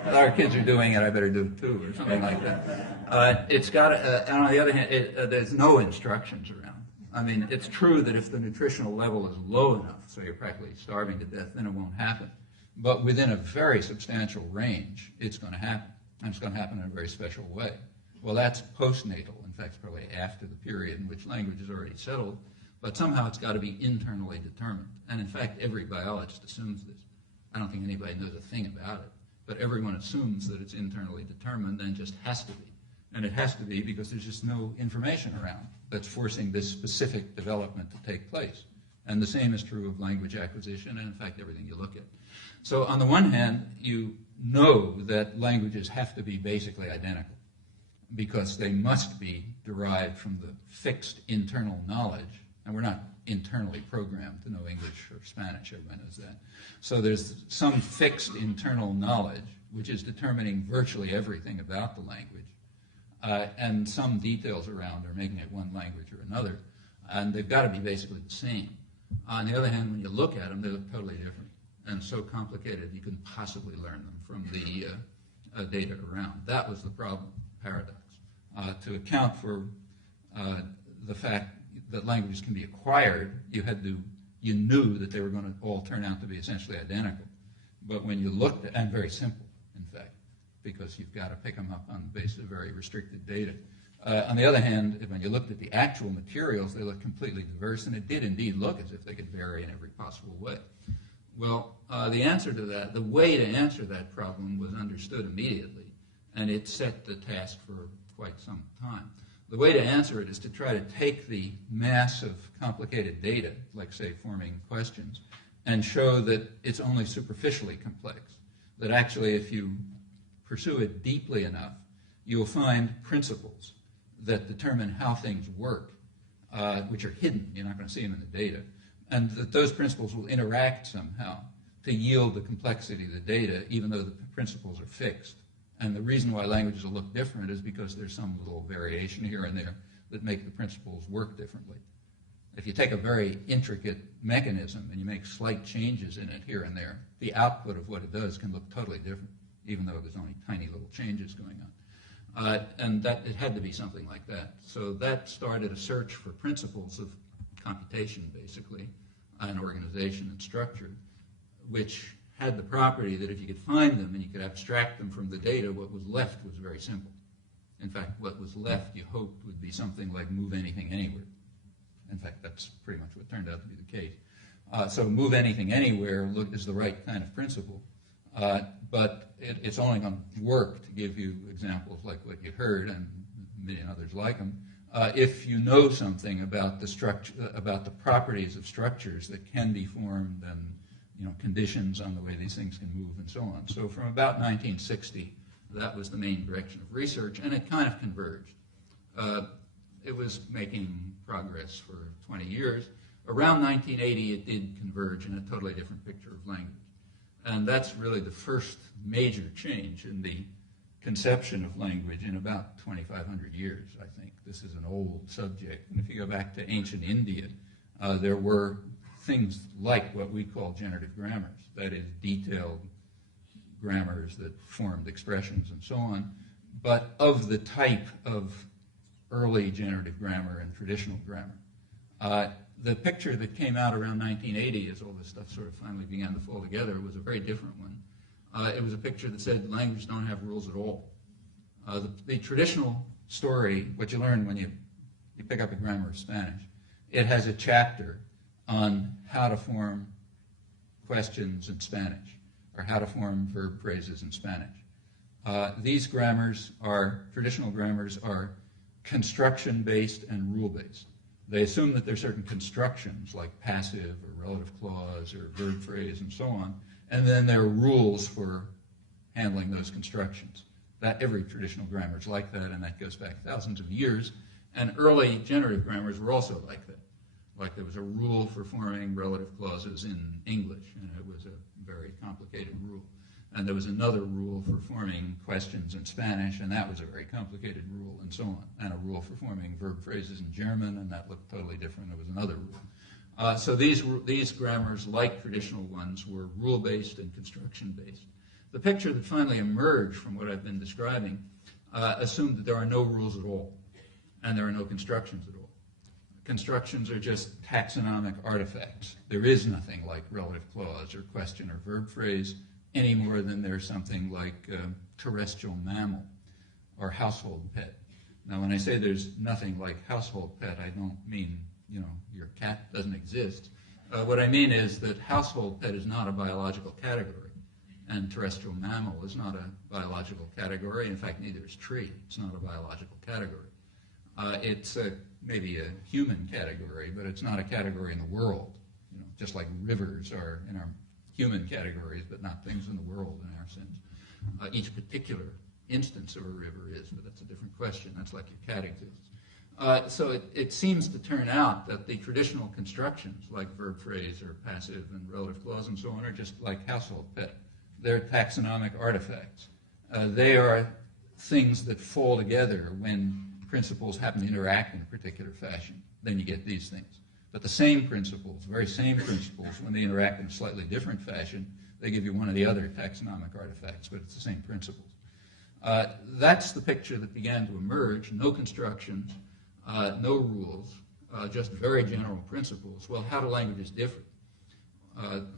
Our kids are doing it, I better do it too, or something like that. It's got. And on the other hand, there's no instructions around. I mean, it's true that if the nutritional level is low enough, so you're practically starving to death, then it won't happen. But within a very substantial range, it's going to happen. And it's going to happen in a very special way. Well, that's postnatal. In fact, it's probably after the period in which language is already settled. But somehow it's got to be internally determined. And in fact, every biologist assumes this. I don't think anybody knows a thing about it. But everyone assumes that it's internally determined and it just has to be. And it has to be because there's just no information around that's forcing this specific development to take place. And the same is true of language acquisition and, in fact, everything you look at. So on the one hand, you know that languages have to be basically identical because they must be derived from the fixed internal knowledge. And we're not internally programmed to know English or Spanish, everybody knows that. So there's some fixed internal knowledge which is determining virtually everything about the language. And some details around are making it one language or another. And they've got to be basically the same. On the other hand, when you look at them, they look totally different and so complicated you couldn't possibly learn them from the data around. That was the problem, paradox. To account for the fact that languages can be acquired, you knew that they were going to all turn out to be essentially identical. But when you looked at, and very simple, in fact, because you've got to pick them up on the basis of very restricted data. On the other hand, when you looked at the actual materials, they looked completely diverse, and it did indeed look as if they could vary in every possible way. Well, the answer to that, the way to answer that problem was understood immediately, and it set the task for quite some time. The way to answer it is to try to take the mass of complicated data, like, say, forming questions, and show that it's only superficially complex, that actually if you pursue it deeply enough, you'll find principles that determine how things work, which are hidden. You're not going to see them in the data. And that those principles will interact somehow to yield the complexity of the data, even though the principles are fixed. And the reason why languages will look different is because there's some little variation here and there that make the principles work differently. If you take a very intricate mechanism and you make slight changes in it here and there, the output of what it does can look totally different, even though there's only tiny little changes going on. And that it had to be something like that. So that started a search for principles of computation, basically, and organization and structure, which had the property that if you could find them and you could abstract them from the data, what was left was very simple. In fact, what was left, you hoped, would be something like move anything anywhere. In fact, that's pretty much what turned out to be the case. So move anything anywhere is the right kind of principle. But it's only going to work, to give you examples like what you heard and a million others like them, if you know something about the structure, about the properties of structures that can be formed and conditions on the way these things can move and so on. So from about 1960, that was the main direction of research, and it kind of converged. It was making progress for 20 years. Around 1980, it did converge in a totally different picture of language. And that's really the first major change in the conception of language in about 2,500 years, I think. This is an old subject. And if you go back to ancient India, there were things like what we call generative grammars, that is, detailed grammars that formed expressions and so on, but of the type of early generative grammar and traditional grammar. The picture that came out around 1980, as all this stuff sort of finally began to fall together, was a very different one. It was a picture that said languages don't have rules at all. The traditional story, what you learn when you pick up a grammar of Spanish, it has a chapter on how to form questions in Spanish, or how to form verb phrases in Spanish. These grammars traditional grammars are construction-based and rule-based. They assume that there are certain constructions like passive or relative clause or verb phrase and so on, and then there are rules for handling those constructions. That every traditional grammar is like that, and that goes back thousands of years. And early generative grammars were also like that. Like there was a rule for forming relative clauses in English, and it was a very complicated rule. And there was another rule for forming questions in Spanish, and that was a very complicated rule, and so on. And a rule for forming verb phrases in German, and that looked totally different. There was another rule. So these grammars, like traditional ones, were rule-based and construction-based. The picture that finally emerged from what I've been describing assumed that there are no rules at all, and there are no constructions at all. Constructions are just taxonomic artifacts. There is nothing like relative clause or question or verb phrase any more than there's something like terrestrial mammal or household pet. Now, when I say there's nothing like household pet, I don't mean, your cat doesn't exist. What I mean is that household pet is not a biological category, and terrestrial mammal is not a biological category. In fact, neither is tree. It's not a biological category. It's maybe a human category, but it's not a category in the world. Just like rivers are in our human categories, but not things in the world in our sense. Each particular instance of a river is, but that's a different question. That's like your cat exists. So it seems to turn out that the traditional constructions, like verb phrase or passive and relative clause and so on, are just like household pet. They're taxonomic artifacts. They are things that fall together when principles happen to interact in a particular fashion. Then you get these things. But the same principles, very same principles, when they interact in a slightly different fashion, they give you one of the other taxonomic artifacts, but it's the same principles. That's the picture that began to emerge. No constructions, no rules, just very general principles. Well, how do languages differ?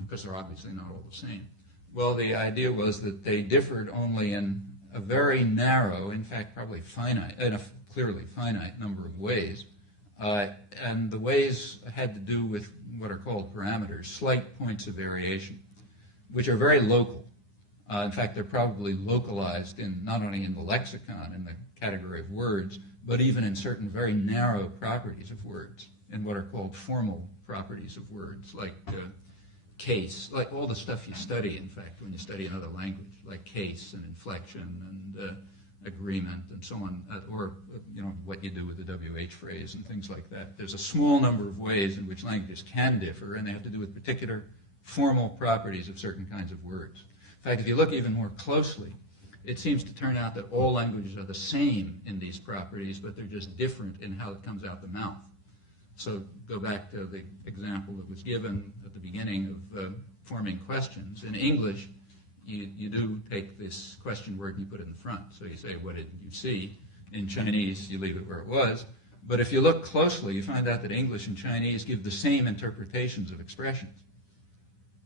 Because they're obviously not all the same. Well, the idea was that they differed only in a very narrow, in fact, probably finite, in a clearly finite number of ways. And the ways had to do with what are called parameters, slight points of variation, which are very local. In fact, they're probably localized not only in the lexicon, in the category of words, but even in certain very narrow properties of words, in what are called formal properties of words, like case, like all the stuff you study, in fact, when you study another language, like case and inflection and agreement and so on, or what you do with the WH phrase and things like that. There's a small number of ways in which languages can differ, and they have to do with particular formal properties of certain kinds of words. In fact, if you look even more closely, it seems to turn out that all languages are the same in these properties, but they're just different in how it comes out the mouth. So go back to the example that was given at the beginning of forming questions. In English, you do take this question word and you put it in front. So you say, what did you see? In Chinese, you leave it where it was. But if you look closely, you find out that English and Chinese give the same interpretations of expressions.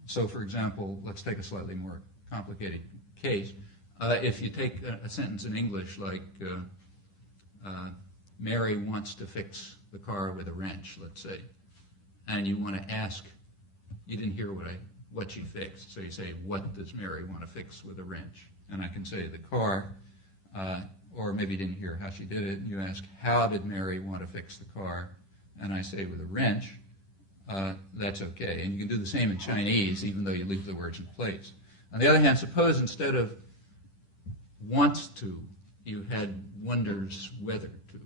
So, for example, let's take a slightly more complicated case. If you take a sentence in English like, Mary wants to fix the car with a wrench, let's say, and you want to ask, you didn't hear what she fixed, so you say, what does Mary want to fix with a wrench? And I can say the car, or maybe you didn't hear how she did it, and you ask, how did Mary want to fix the car? And I say, with a wrench. That's okay. And you can do the same in Chinese, even though you leave the words in place. On the other hand, suppose instead of wants to, you had wonders whether to.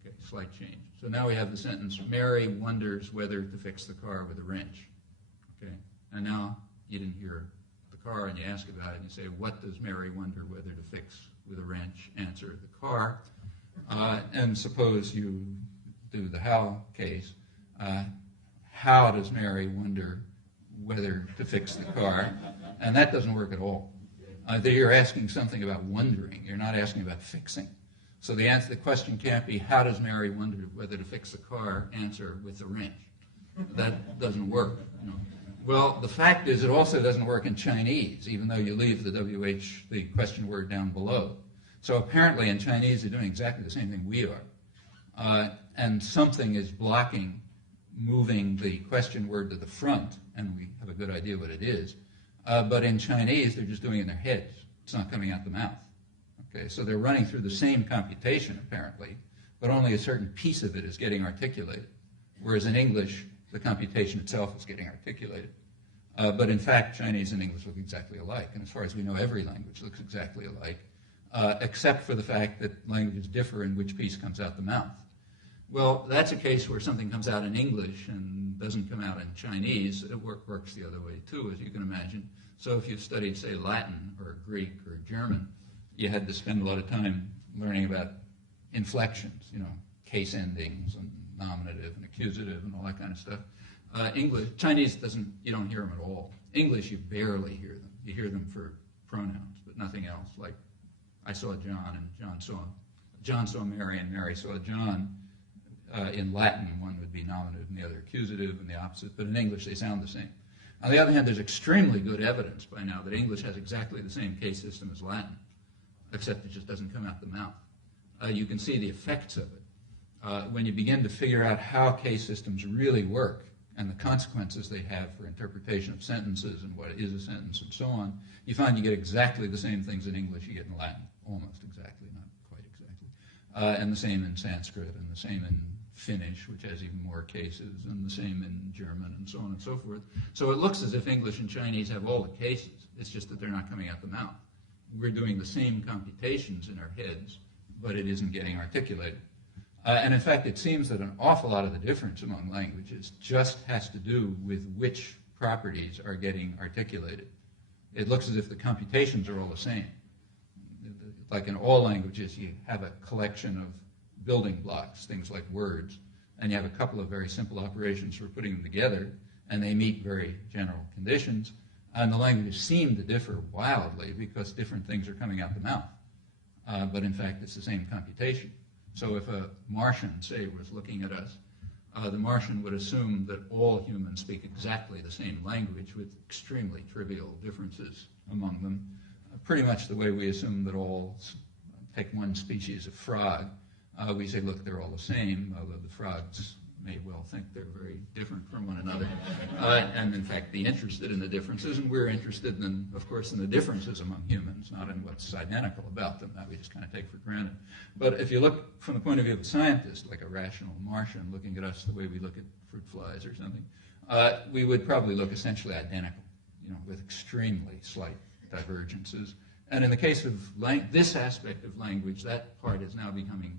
Okay, slight change. So now we have the sentence, Mary wonders whether to fix the car with a wrench. Okay, and now you didn't hear the car and you ask about it and you say, what does Mary wonder whether to fix with a wrench? Answer, the car. And suppose you do the how case. How does Mary wonder whether to fix the car? And that doesn't work at all. You're asking something about wondering. You're not asking about fixing. So the question can't be, how does Mary wonder whether to fix the car? Answer, with a wrench. That doesn't work. Well, the fact is it also doesn't work in Chinese, even though you leave the WH, the question word, down below. So apparently in Chinese they're doing exactly the same thing we are. And something is blocking moving the question word to the front, and we have a good idea what it is. But in Chinese, they're just doing it in their heads. It's not coming out the mouth. Okay, so they're running through the same computation, apparently, but only a certain piece of it is getting articulated. Whereas in English, the computation itself is getting articulated. But in fact, Chinese and English look exactly alike. And as far as we know, every language looks exactly alike, except for the fact that languages differ in which piece comes out the mouth. Well, that's a case where something comes out in English and doesn't come out in Chinese. It works the other way, too, as you can imagine. So if you've studied, say, Latin or Greek or German, you had to spend a lot of time learning about inflections, case endings and nominative and accusative and all that kind of stuff. Chinese you don't hear them at all. English, you barely hear them. You hear them for pronouns, but nothing else. Like, I saw John, and John saw Mary, and Mary saw John. In Latin, one would be nominative and the other accusative and the opposite, but in English, they sound the same. On the other hand, there's extremely good evidence by now that English has exactly the same case system as Latin, except it just doesn't come out the mouth. You can see the effects of it. When you begin to figure out how case systems really work and the consequences they have for interpretation of sentences and what is a sentence and so on, you find you get exactly the same things in English you get in Latin, almost exactly, not quite exactly. And the same in Sanskrit, and the same in Finnish, which has even more cases, and the same in German, and so on and so forth. So it looks as if English and Chinese have all the cases. It's just that they're not coming out the mouth. We're doing the same computations in our heads, but it isn't getting articulated. And in fact, it seems that an awful lot of the difference among languages just has to do with which properties are getting articulated. It looks as if the computations are all the same. Like in all languages, you have a collection of building blocks, things like words, and you have a couple of very simple operations for putting them together, and they meet very general conditions, and the languages seem to differ wildly because different things are coming out the mouth. But in fact, it's the same computation. So if a Martian, say, was looking at us, the Martian would assume that all humans speak exactly the same language with extremely trivial differences among them, pretty much the way we assume that take one species of frog, we say, look, they're all the same, although the frogs may well think they're very different from one another, and in fact be interested in the differences, and we're interested in, of course, in the differences among humans, not in what's identical about them. That we just kind of take for granted. But if you look from the point of view of a scientist, like a rational Martian looking at us the way we look at fruit flies or something, we would probably look essentially identical, with extremely slight divergences. And in the case of this aspect of language, that part is now becoming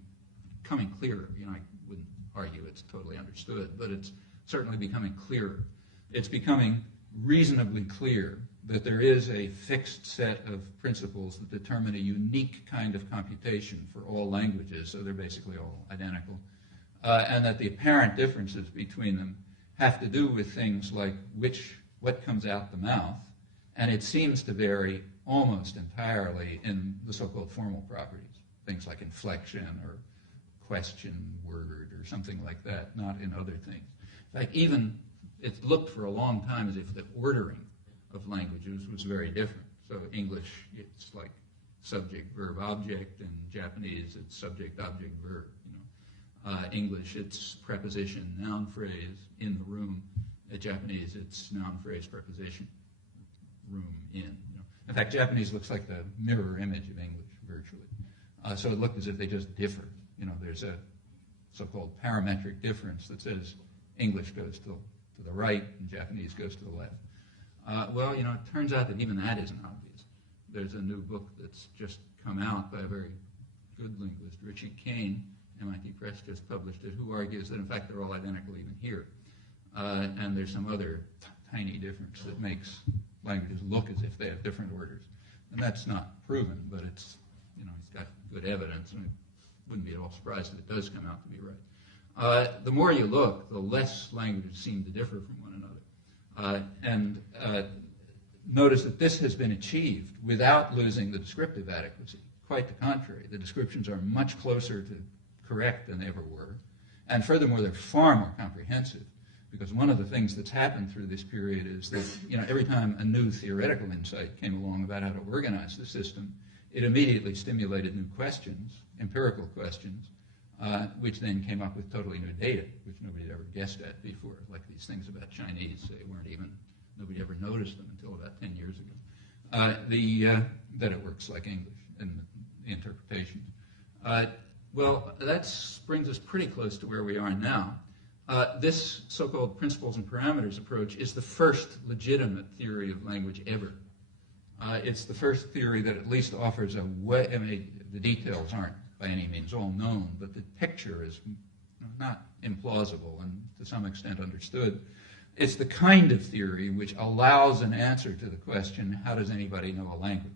clearer. I wouldn't argue it's totally understood, but it's certainly becoming clearer. It's becoming reasonably clear that there is a fixed set of principles that determine a unique kind of computation for all languages, so they're basically all identical, and that the apparent differences between them have to do with things like what comes out the mouth, and it seems to vary almost entirely in the so-called formal properties, things like inflection or question word or something like that, not in other things. In fact, even it's looked for a long time as if the ordering of languages was very different. So English, it's like subject, verb, object. In Japanese, it's subject, object, verb. English, it's preposition, noun phrase, in the room. In Japanese, it's noun phrase, preposition, room, in. In fact, Japanese looks like the mirror image of English, virtually. So it looked as if they just differed. There's a so-called parametric difference that says English goes to the right and Japanese goes to the left. Well, it turns out that even that isn't obvious. There's a new book that's just come out by a very good linguist, Richie Kane, MIT Press just published it, who argues that, in fact, they're all identical even here. And there's some other tiny difference that makes languages look as if they have different orders. And that's not proven, but it's, he's got good evidence, and it wouldn't be at all surprised if it does come out to be right. The more you look, the less languages seem to differ from one another. And notice that this has been achieved without losing the descriptive adequacy. Quite the contrary. The descriptions are much closer to correct than they ever were. And furthermore, they're far more comprehensive, because one of the things that's happened through this period is that every time a new theoretical insight came along about how to organize the system, it immediately stimulated new questions, empirical questions, which then came up with totally new data, which nobody had ever guessed at before, like these things about Chinese. Nobody ever noticed them until about 10 years ago, that it works like English in the interpretations. Well, that brings us pretty close to where we are now. This so-called principles and parameters approach is the first legitimate theory of language ever. It's the first theory that at least offers a way. I mean, the details aren't by any means all known, but the picture is not implausible and to some extent understood. It's the kind of theory which allows an answer to the question, how does anybody know a language?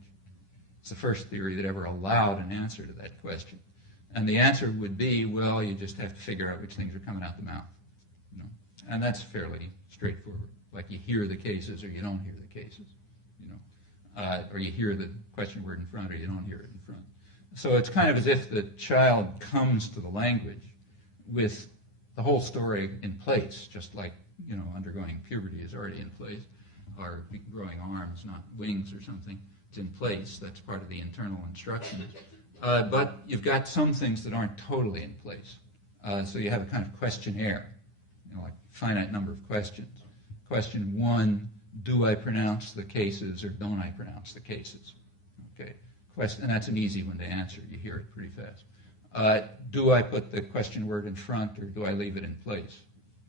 It's the first theory that ever allowed an answer to that question. And the answer would be, well, you just have to figure out which things are coming out the mouth. You know? And that's fairly straightforward. Like you hear the cases or you don't hear the cases. You know? Or you hear the question word in front or you don't hear it in front. So it's kind of as if the child comes to the language with the whole story in place, just like, you know, undergoing puberty is already in place, or growing arms, not wings or something. It's in place. That's part of the internal instructions. But you've got some things that aren't totally in place. So you have a kind of questionnaire, you know, like finite number of questions. Question 1, do I pronounce the cases or don't I pronounce the cases? Okay. And that's an easy one to answer. You hear it pretty fast. Do I put the question word in front or do I leave it in place?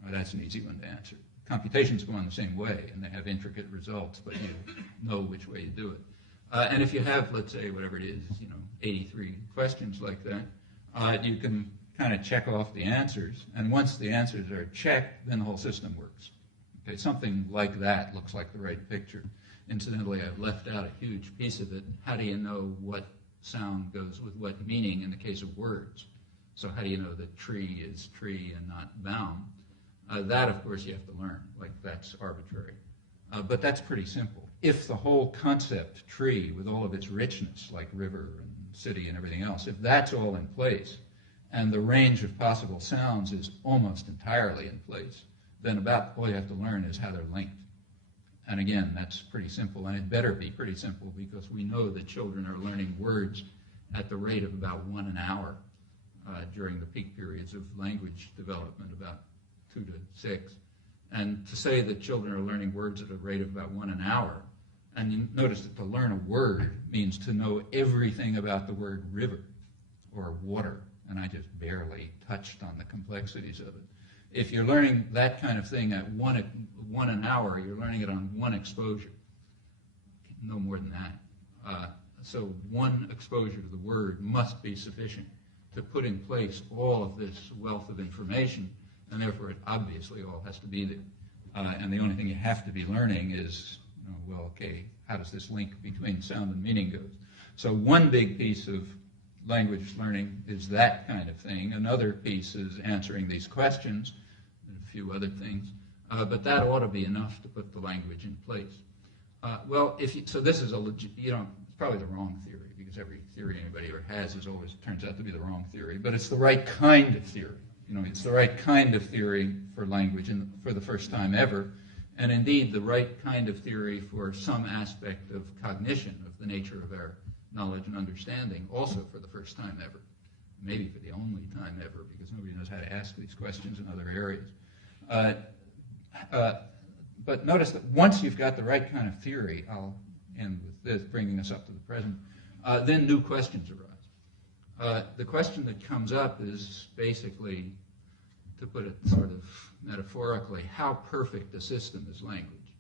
That's an easy one to answer. Computations go on the same way, and they have intricate results, but you know which way you do it. And if you have, let's say, whatever it is, you know, 83 questions like that, you can kind of check off the answers, and once the answers are checked, then the whole system works. Okay, something like that looks like the right picture. Incidentally, I've left out a huge piece of it. How do you know what sound goes with what meaning in the case of words? So how do you know that tree is tree and not baum? That, of course, you have to learn. Like, that's arbitrary. But that's pretty simple. If the whole concept, tree, with all of its richness, like river and city and everything else, if that's all in place, and the range of possible sounds is almost entirely in place, then about all you have to learn is how they're linked. And again, that's pretty simple, and it better be pretty simple because we know that children are learning words at the rate of about 1 an hour during the peak periods of language development, about 2 to 6. And to say that children are learning words at a rate of about 1 an hour, and you notice that to learn a word means to know everything about the word river or water, and I just barely touched on the complexities of it. If you're learning that kind of thing at 1 an hour, you're learning it on 1 exposure. No more than that. So 1 exposure to the word must be sufficient to put in place all of this wealth of information, and therefore it obviously all has to be there. And the only thing you have to be learning is, you know, well, okay, how does this link between sound and meaning goes? So one big piece of language learning is that kind of thing. Another piece is answering these questions and a few other things. But that ought to be enough to put the language in place. So this is it's probably the wrong theory, because every theory anybody ever has always turns out to be the wrong theory. But it's the right kind of theory. You know, it's the right kind of theory for language and for the first time ever, and indeed the right kind of theory for some aspect of cognition, of the nature of our knowledge and understanding, also for the first time ever. Maybe for the only time ever, because nobody knows how to ask these questions in other areas. But notice that once you've got the right kind of theory, I'll end with this, bringing us up to the present, then new questions arise. The question that comes up is basically, to put it sort of metaphorically, how perfect a system is language?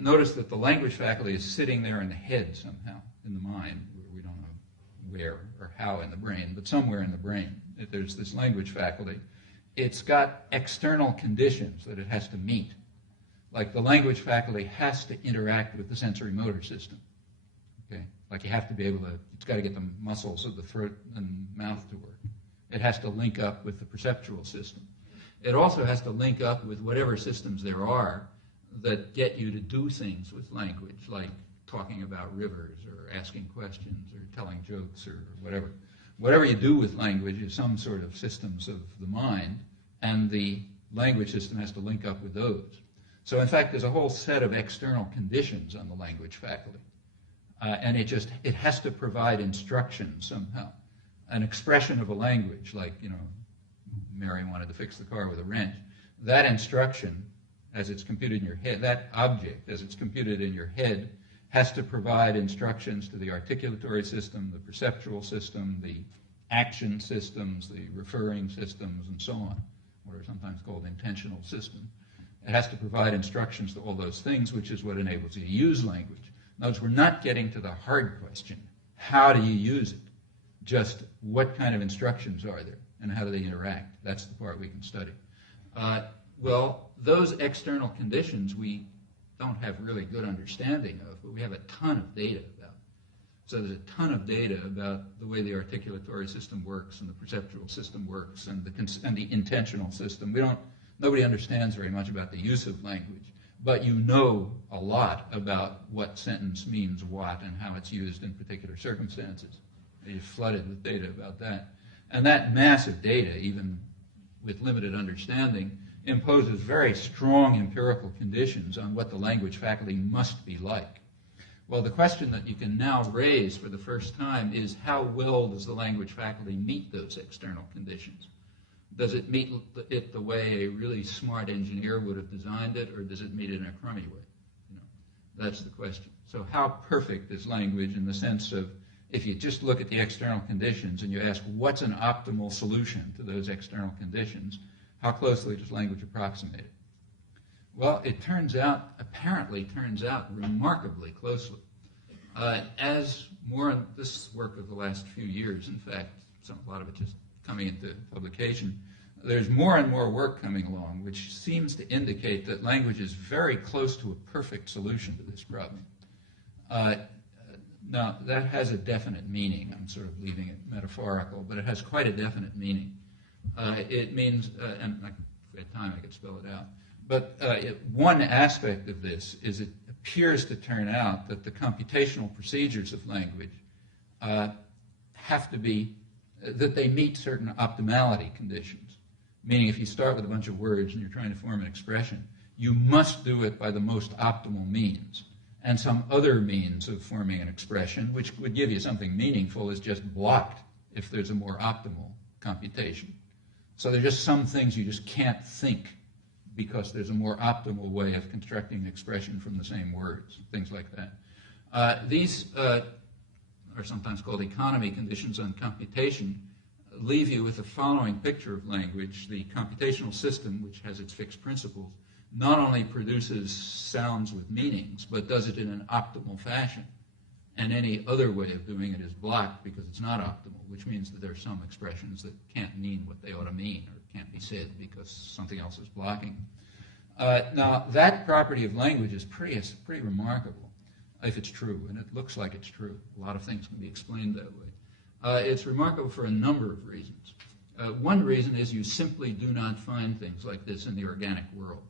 Notice that the language faculty is sitting there in the head somehow, in the mind. We don't know where or how in the brain, but somewhere in the brain. If there's this language faculty, it's got external conditions that it has to meet. Like the language faculty has to interact with the sensory motor system. Okay? Like you have to be able to, it's got to get the muscles of the throat and mouth to work. It has to link up with the perceptual system. It also has to link up with whatever systems there are that get you to do things with language, like talking about rivers or asking questions or telling jokes or whatever. Whatever you do with language is some sort of systems of the mind, and the language system has to link up with those. So in fact, there's a whole set of external conditions on the language faculty. And it has to provide instruction somehow. An expression of a language, like, you know, Mary wanted to fix the car with a wrench. That instruction, as it's computed in your head, that object, as it's computed in your head, has to provide instructions to the articulatory system, the perceptual system, the action systems, the referring systems, and so on, what are sometimes called intentional systems. It has to provide instructions to all those things, which is what enables you to use language. In other words, we're not getting to the hard question. How do you use it? Just what kind of instructions are there, and how do they interact? That's the part we can study. Well, those external conditions we don't have really good understanding of, but we have a ton of data about. So there's a ton of data about the way the articulatory system works and the perceptual system works and the intentional system. Nobody understands very much about the use of language, but you know a lot about what sentence means what and how it's used in particular circumstances. You're flooded with data about that. And that mass of data, even with limited understanding, imposes very strong empirical conditions on what the language faculty must be like. Well, the question that you can now raise for the first time is how well does the language faculty meet those external conditions? Does it meet it the way a really smart engineer would have designed it, or does it meet it in a crummy way? That's the question. So how perfect is language in the sense of, if you just look at the external conditions and you ask what's an optimal solution to those external conditions, how closely does language approximate it? Well, it apparently turns out remarkably closely. As more, this work of the last few years, in fact, a lot of it just coming into publication, there's more and more work coming along which seems to indicate that language is very close to a perfect solution to this problem. Now, that has a definite meaning. I'm sort of leaving it metaphorical, but it has quite a definite meaning. It means, and if we had time I could spell it out, but one aspect of this is it appears to turn out that the computational procedures of language have to be, that they meet certain optimality conditions. Meaning if you start with a bunch of words and you're trying to form an expression, you must do it by the most optimal means. And some other means of forming an expression, which would give you something meaningful, is just blocked if there's a more optimal computation. So there are just some things you just can't think because there's a more optimal way of constructing an expression from the same words, things like that. These are sometimes called economy conditions on computation, leave you with the following picture of language. The computational system, which has its fixed principles, not only produces sounds with meanings, but does it in an optimal fashion. And any other way of doing it is blocked because it's not optimal, which means that there are some expressions that can't mean what they ought to mean or can't be said because something else is blocking. Now, that property of language is pretty remarkable, if it's true, and it looks like it's true. A lot of things can be explained that way. It's remarkable for a number of reasons. One reason is you simply do not find things like this in the organic world.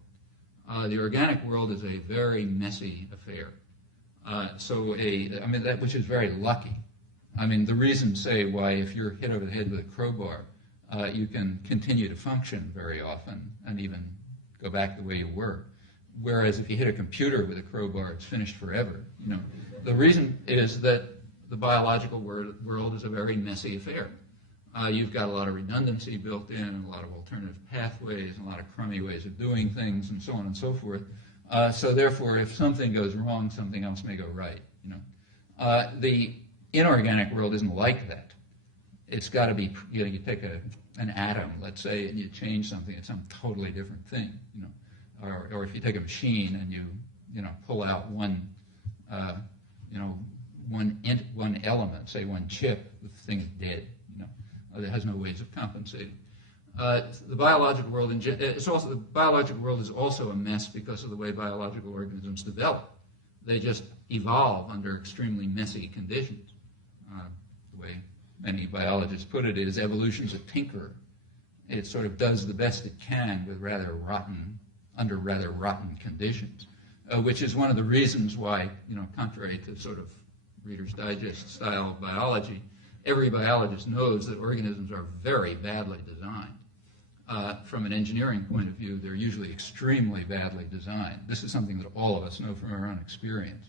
The organic world is a very messy affair. Which is very lucky. I mean, the reason, say, why if you're hit over the head with a crowbar, you can continue to function very often and even go back the way you were. Whereas if you hit a computer with a crowbar, it's finished forever. The reason is that the biological world is a very messy affair. You've got a lot of redundancy built in, and a lot of alternative pathways, and a lot of crummy ways of doing things, and so on and so forth. So therefore, if something goes wrong, something else may go right. The inorganic world isn't like that. It's got to be, you take an atom, let's say, and you change something, it's some totally different thing. Or if you take a machine and you pull out one element, say one chip, the thing is dead. It has no ways of compensating. The biological world, the biological world is also a mess because of the way biological organisms develop. They just evolve under extremely messy conditions. The way many biologists put it is evolution's a tinkerer. It sort of does the best it can with under rather rotten conditions, which is one of the reasons why, contrary to sort of Reader's Digest style biology, every biologist knows that organisms are very badly designed. From an engineering point of view, they're usually extremely badly designed. This is something that all of us know from our own experience.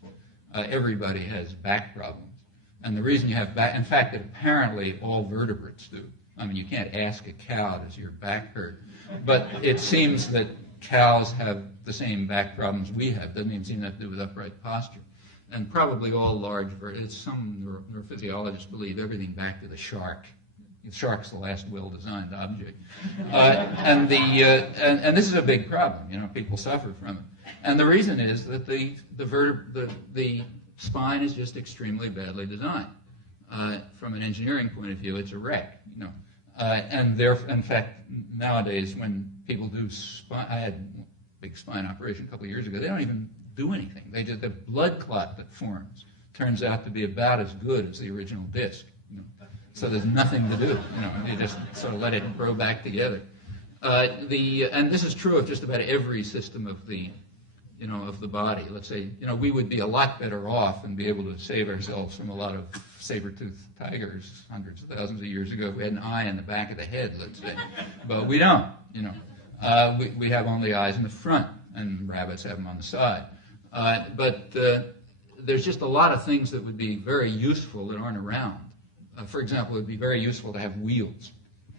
Everybody has back problems. And the reason you have back, in fact, that apparently all vertebrates do. I mean, you can't ask a cow, does your back hurt? But it seems that cows have the same back problems we have. Doesn't even seem to have to do with upright posture. And probably all large vertebrates, some neurophysiologists believe everything back to the shark The shark's the last well-designed object. And this is a big problem. People suffer from it. And the reason is that the spine is just extremely badly designed. From an engineering point of view, it's a wreck. And in fact, nowadays when people do spine, I had a big spine operation a couple of years ago. They don't even do anything. The blood clot that forms turns out to be about as good as the original disc. So there's nothing to do. You just sort of let it grow back together. And this is true of just about every system of the body. Let's say, we would be a lot better off and be able to save ourselves from a lot of saber-toothed tigers hundreds of thousands of years ago if we had an eye in the back of the head, let's say. But we don't, We have only eyes in the front, and rabbits have them on the side. But there's just a lot of things that would be very useful that aren't around. For example, it would be very useful to have wheels,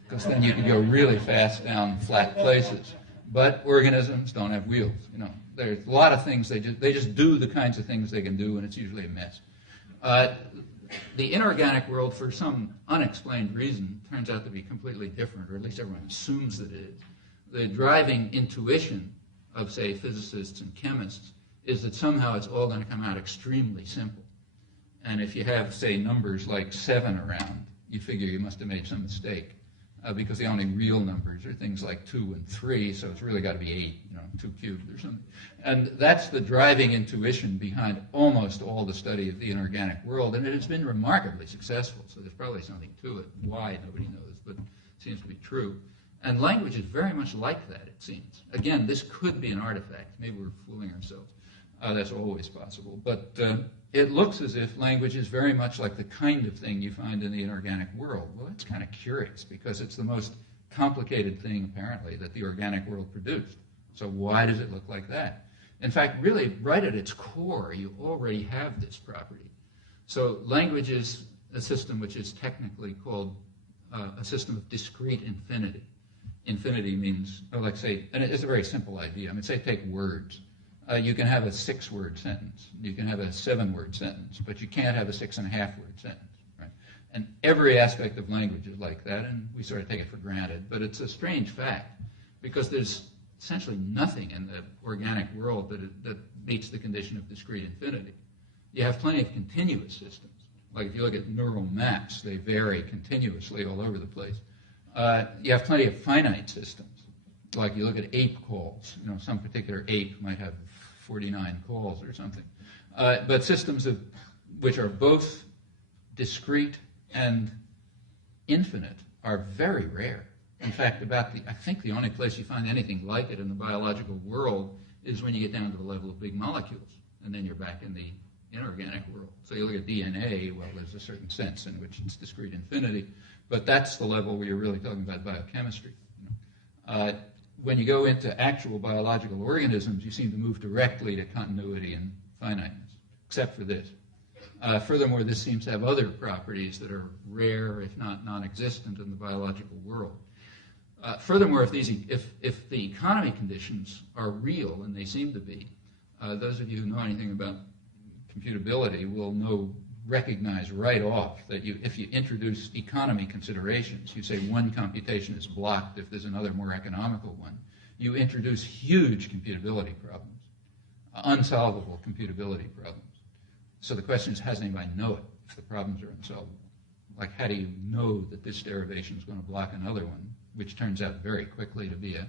because then you could go really fast down flat places. But organisms don't have wheels, There's a lot of things, they just do the kinds of things they can do, and it's usually a mess. The inorganic world, for some unexplained reason, turns out to be completely different, or at least everyone assumes that it is. The driving intuition of, say, physicists and chemists is that somehow it's all going to come out extremely simple. And if you have, say, numbers like 7 around, you figure you must have made some mistake. Because the only real numbers are things like 2 and 3, so it's really got to be 8, 2 cubed or something. And that's the driving intuition behind almost all the study of the inorganic world, and it has been remarkably successful, so there's probably something to it. Why, nobody knows, but it seems to be true. And language is very much like that, it seems. Again, this could be an artifact. Maybe we're fooling ourselves. That's always possible. But it looks as if language is very much like the kind of thing you find in the inorganic world. Well, that's kind of curious, because it's the most complicated thing, apparently, that the organic world produced. So why does it look like that? In fact, really, right at its core, you already have this property. So language is a system which is technically called a system of discrete infinity. Infinity means, like say, and it's a very simple idea. Say take words. You can have a 6-word sentence. You can have a 7-word sentence, but you can't have a 6.5-word sentence. Right? And every aspect of language is like that, and we sort of take it for granted. But it's a strange fact, because there's essentially nothing in the organic world that meets the condition of discrete infinity. You have plenty of continuous systems. Like if you look at neural maps, they vary continuously all over the place. You have plenty of finite systems. Like you look at ape calls. Some particular ape might have 49 calls or something. But systems which are both discrete and infinite are very rare. In fact, I think the only place you find anything like it in the biological world is when you get down to the level of big molecules, and then you're back in the inorganic world. So you look at DNA, well, there's a certain sense in which it's discrete infinity, but that's the level where you're really talking about biochemistry. When you go into actual biological organisms, you seem to move directly to continuity and finiteness, except for this. Furthermore, this seems to have other properties that are rare, if not non-existent, in the biological world. Furthermore, if the economy conditions are real, and they seem to be, those of you who know anything about computability will recognize right off that if you introduce economy considerations, you say one computation is blocked if there's another more economical one, you introduce huge computability problems, unsolvable computability problems. So the question is, how does anybody know it if the problems are unsolvable? Like, how do you know that this derivation is going to block another one, which turns out very quickly to be a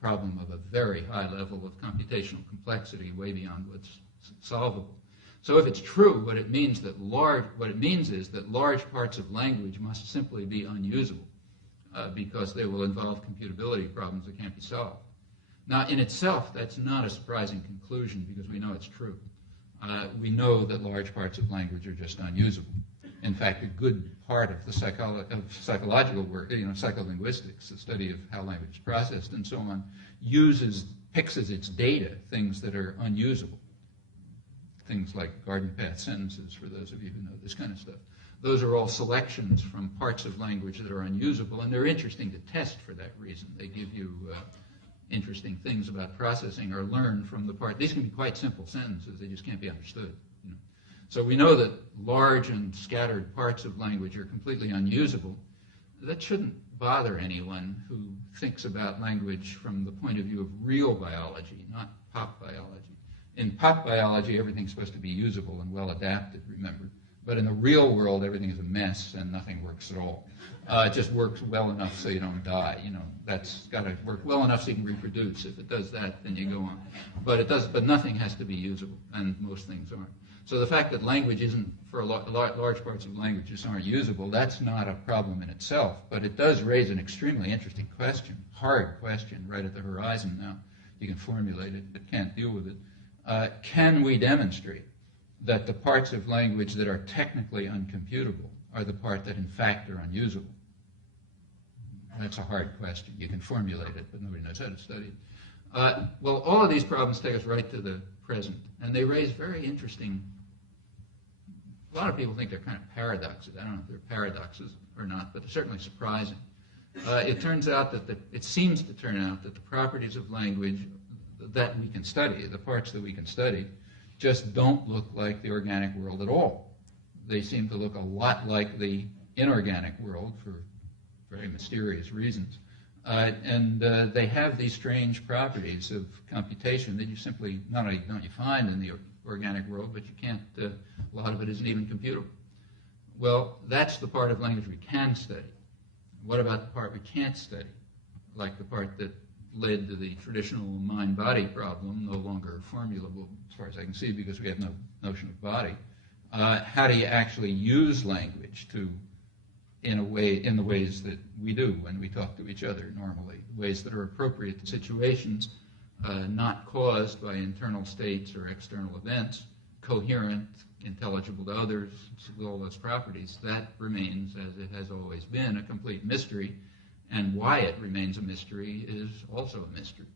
problem of a very high level of computational complexity, way beyond what's solvable. So if it's true, what it means is that large parts of language must simply be unusable because they will involve computability problems that can't be solved. Now, in itself, that's not a surprising conclusion because we know it's true. We know that large parts of language are just unusable. In fact, a good part of the psychological work, psycholinguistics, the study of how language is processed and so on, picks as its data things that are unusable. Things like garden path sentences, for those of you who know this kind of stuff. Those are all selections from parts of language that are unusable, and they're interesting to test for that reason. They give you interesting things about processing or learn from the part. These can be quite simple sentences. They just can't be understood. So we know that large and scattered parts of language are completely unusable, that shouldn't bother anyone who thinks about language from the point of view of real biology, not pop biology. In pop biology, everything's supposed to be usable and well adapted, remember. But in the real world, everything is a mess and nothing works at all. It just works well enough so you don't die. You know, that's got to work well enough so you can reproduce. If it does that, then you go on. But nothing has to be usable, and most things aren't. So the fact that language isn't, for large parts of language, just aren't usable, that's not a problem in itself. But it does raise an extremely interesting question, hard question, right at the horizon now. You can formulate it, but can't deal with it. Can we demonstrate that the parts of language that are technically uncomputable are the part that in fact are unusable? That's a hard question. You can formulate it, but nobody knows how to study it. Well, all of these problems take us right to the present, and they raise very interesting. A lot of people think they're kind of paradoxes. I don't know if they're paradoxes or not, but they're certainly surprising. It turns out that it seems to turn out that the properties of language that we can study, the parts that we can study, just don't look like the organic world at all. They seem to look a lot like the inorganic world for very mysterious reasons. And they have these strange properties of computation that you simply, not only don't you find in the organic world, but you can't, a lot of it isn't even computable. Well, that's the part of language we can study. What about the part we can't study? Like the part that led to the traditional mind-body problem, no longer formulable as far as I can see because we have no notion of body. How do you actually use language in the ways that we do when we talk to each other normally, ways that are appropriate to situations not caused by internal states or external events, coherent, intelligible to others, with all those properties? That remains, as it has always been, a complete mystery, and why it remains a mystery is also a mystery.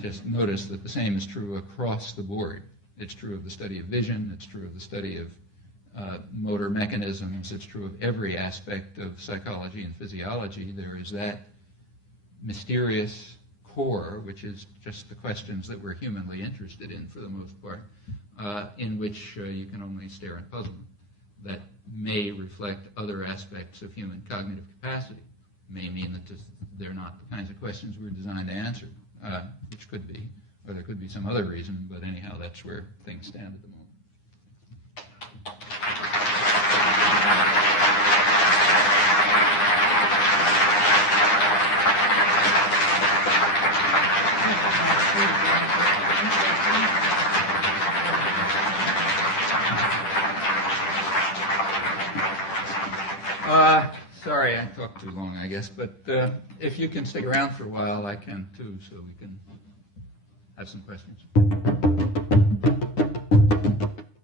Just notice that the same is true across the board. It's true of the study of vision, it's true of the study of motor mechanisms, it's true of every aspect of psychology and physiology. There is that mysterious core, which is just the questions that we're humanly interested in for the most part, in which you can only stare and puzzle them. That may reflect other aspects of human cognitive capacity. May mean that they're not the kinds of questions we're designed to answer, which could be, or there could be some other reason, but anyhow, that's where things stand at the moment. Sorry, I talked too long, I guess, but if you can stick around for a while, I can too, so we can have some questions.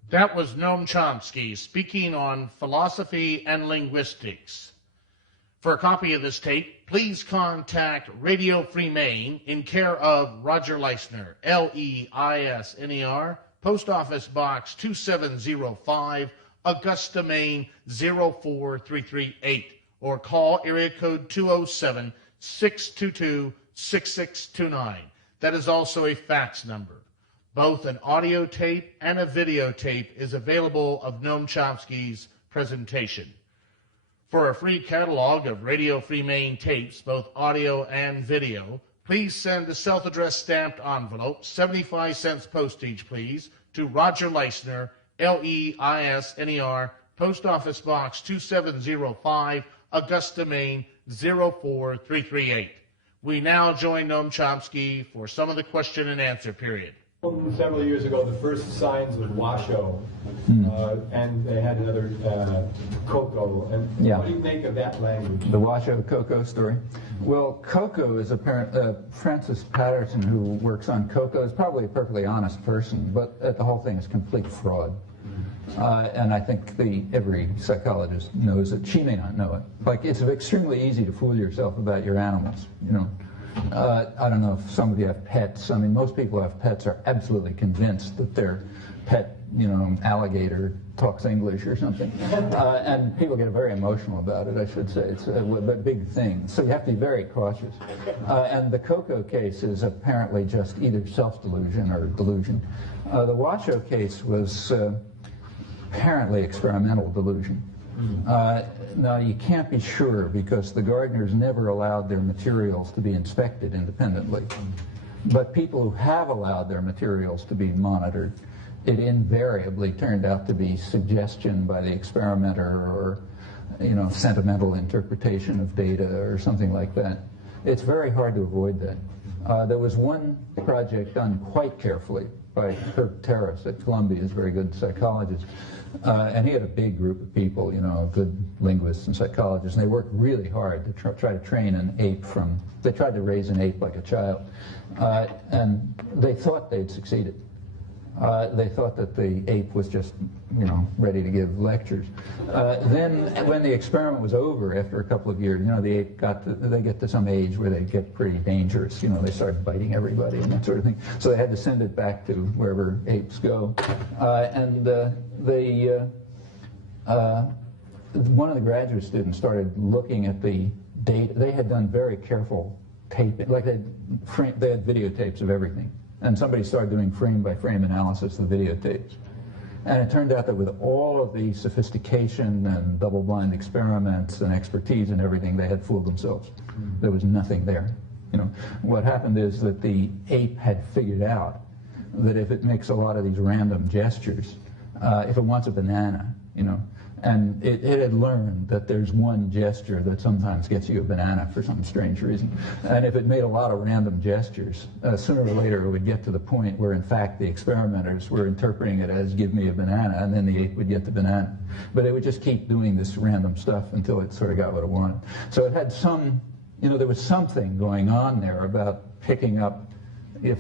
That was Noam Chomsky speaking on philosophy and linguistics. For a copy of this tape, please contact Radio Free Maine in care of Roger Leisner, Leisner, Post Office Box 2705, Augusta, Maine 04338, or call area code 207-622-6629. That is also a fax number. Both an audio tape and a videotape is available of Noam Chomsky's presentation. For a free catalog of Radio Free Maine tapes, both audio and video, please send a self-addressed stamped envelope, 75 cents postage, please, to Roger Leisner, Leisner, Post Office Box 2705, Augusta, Maine 04338. We now join Noam Chomsky for some of the question and answer period. Several years ago, the first signs of Washoe, and they had another Cocoa. And Yeah. What do you make of that language? The Washoe Cocoa story. Well, Cocoa is Francis Patterson, who works on Cocoa, is probably a perfectly honest person, but the whole thing is complete fraud. And I think every psychologist knows it. She may not know it. Like, it's extremely easy to fool yourself about your animals, you know. I don't know if some of you have pets. I mean, most people who have pets are absolutely convinced that their pet, you know, alligator talks English or something. And people get very emotional about it, I should say. It's a big thing. So you have to be very cautious. And the Cocoa case is apparently just either self-delusion or delusion. The Washoe case was apparently experimental delusion. Now, you can't be sure because the gardeners never allowed their materials to be inspected independently. But people who have allowed their materials to be monitored, it invariably turned out to be suggestion by the experimenter or, sentimental interpretation of data or something like that. It's very hard to avoid that. There was one project done quite carefully by Kirk Terrace at Columbia, he's a very good psychologist, and he had a big group of people, good linguists and psychologists, and they worked really hard to try to train an ape they tried to raise an ape like a child, and they thought they'd succeeded. They thought that the ape was just, ready to give lectures. Then, when the experiment was over, after a couple of years, the ape they get to some age where they get pretty dangerous. They start biting everybody and that sort of thing. So they had to send it back to wherever apes go. One of the graduate students started looking at the data. They had done very careful taping, like they had videotapes of everything. And somebody started doing frame-by-frame analysis of the videotapes. And it turned out that with all of the sophistication and double-blind experiments and expertise and everything, they had fooled themselves. There was nothing there. What happened is that the ape had figured out that if it makes a lot of these random gestures, if it wants a banana, and it had learned that there's one gesture that sometimes gets you a banana for some strange reason. And if it made a lot of random gestures, sooner or later it would get to the point where, in fact, the experimenters were interpreting it as give me a banana, and then the ape would get the banana. But it would just keep doing this random stuff until it sort of got what it wanted. So it had some, there was something going on there about picking up, the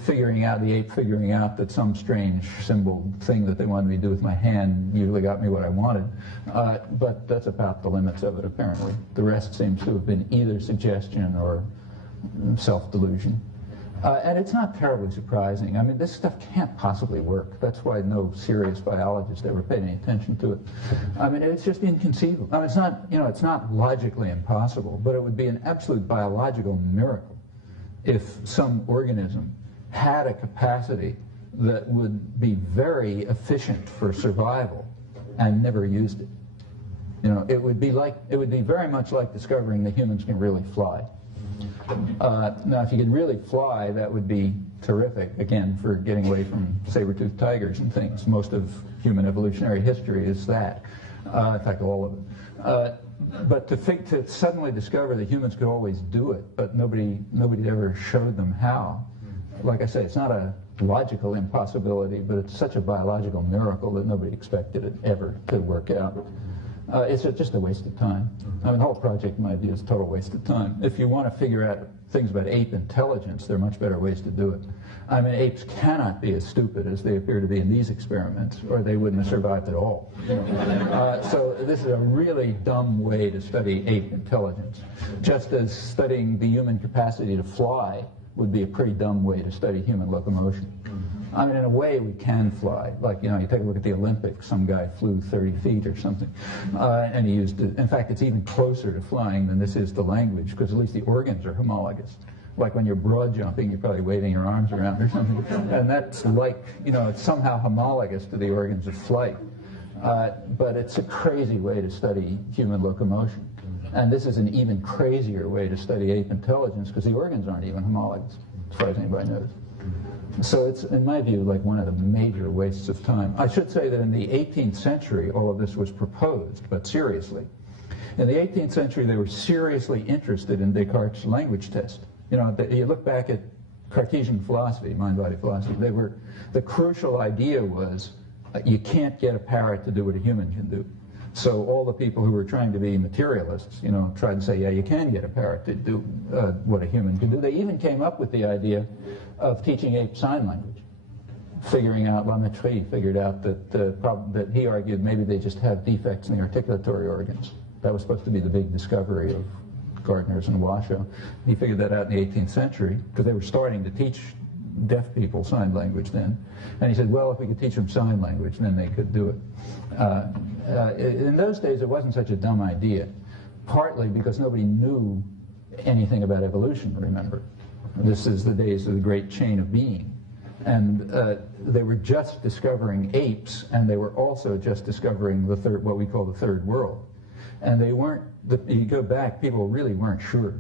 ape figuring out that some strange symbol thing that they wanted me to do with my hand usually got me what I wanted. But that's about the limits of it, apparently. The rest seems to have been either suggestion or self-delusion. And it's not terribly surprising. I mean, this stuff can't possibly work. That's why no serious biologist ever paid any attention to it. I mean, it's just inconceivable. I mean, it's not, it's not logically impossible, but it would be an absolute biological miracle if some organism had a capacity that would be very efficient for survival and never used it. It would be very much like discovering that humans can really fly. Now, if you could really fly, that would be terrific, again, for getting away from saber-toothed tigers and things. Most of human evolutionary history is that. In fact, all of it. But to suddenly discover that humans could always do it, but nobody ever showed them how. Like I say, it's not a logical impossibility, but it's such a biological miracle that nobody expected it ever to work out. It's just a waste of time. I mean, the whole project, in my view, is a total waste of time. If you want to figure out things about ape intelligence, there are much better ways to do it. I mean, apes cannot be as stupid as they appear to be in these experiments, or they wouldn't have survived at all. So this is a really dumb way to study ape intelligence, just as studying the human capacity to fly would be a pretty dumb way to study human locomotion. I mean, in a way, we can fly. Like, you take a look at the Olympics. Some guy flew 30 feet or something. And he used it. In fact, it's even closer to flying than this is to language, because at least the organs are homologous. Like when you're broad jumping, you're probably waving your arms around or something. And that's like, it's somehow homologous to the organs of flight. But it's a crazy way to study human locomotion. And this is an even crazier way to study ape intelligence, because the organs aren't even homologous, as far as anybody knows. So it's, in my view, like one of the major wastes of time. I should say that in the 18th century, all of this was proposed, but seriously. In the 18th century, they were seriously interested in Descartes' language test. You look back at Cartesian philosophy, mind-body philosophy, the crucial idea was you can't get a parrot to do what a human can do. So all the people who were trying to be materialists, tried to say, yeah, you can get a parrot to do what a human can do. They even came up with the idea of teaching apes sign language, figuring out Lametrie, figured out that he argued maybe they just have defects in the articulatory organs. That was supposed to be the big discovery of Gardner's and Washoe. He figured that out in the 18th century, because they were starting to teach deaf people sign language then. And he said, well, if we could teach them sign language, then they could do it. In those days, it wasn't such a dumb idea, partly because nobody knew anything about evolution, remember. This is the days of the great chain of being. And they were just discovering apes, and they were also just discovering what we call the third world. And they weren't, you go back, people really weren't sure.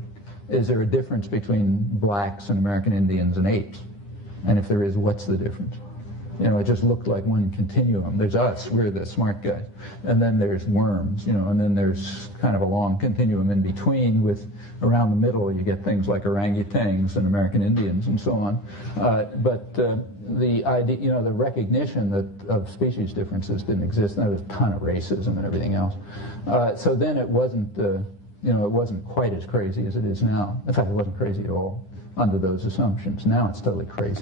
Is there a difference between blacks and American Indians and apes? And if there is, what's the difference? You know, it just looked like one continuum. There's us, we're the smart guys. And then there's worms, you know, and then there's kind of a long continuum in between with, around the middle, you get things like orangutans and American Indians and so on. But the idea, you know, the recognition that of species differences didn't exist, and there was a ton of racism and everything else. So then it wasn't, you know, it wasn't quite as crazy as it is now. In fact, it wasn't crazy at all under those assumptions. Now it's totally crazy.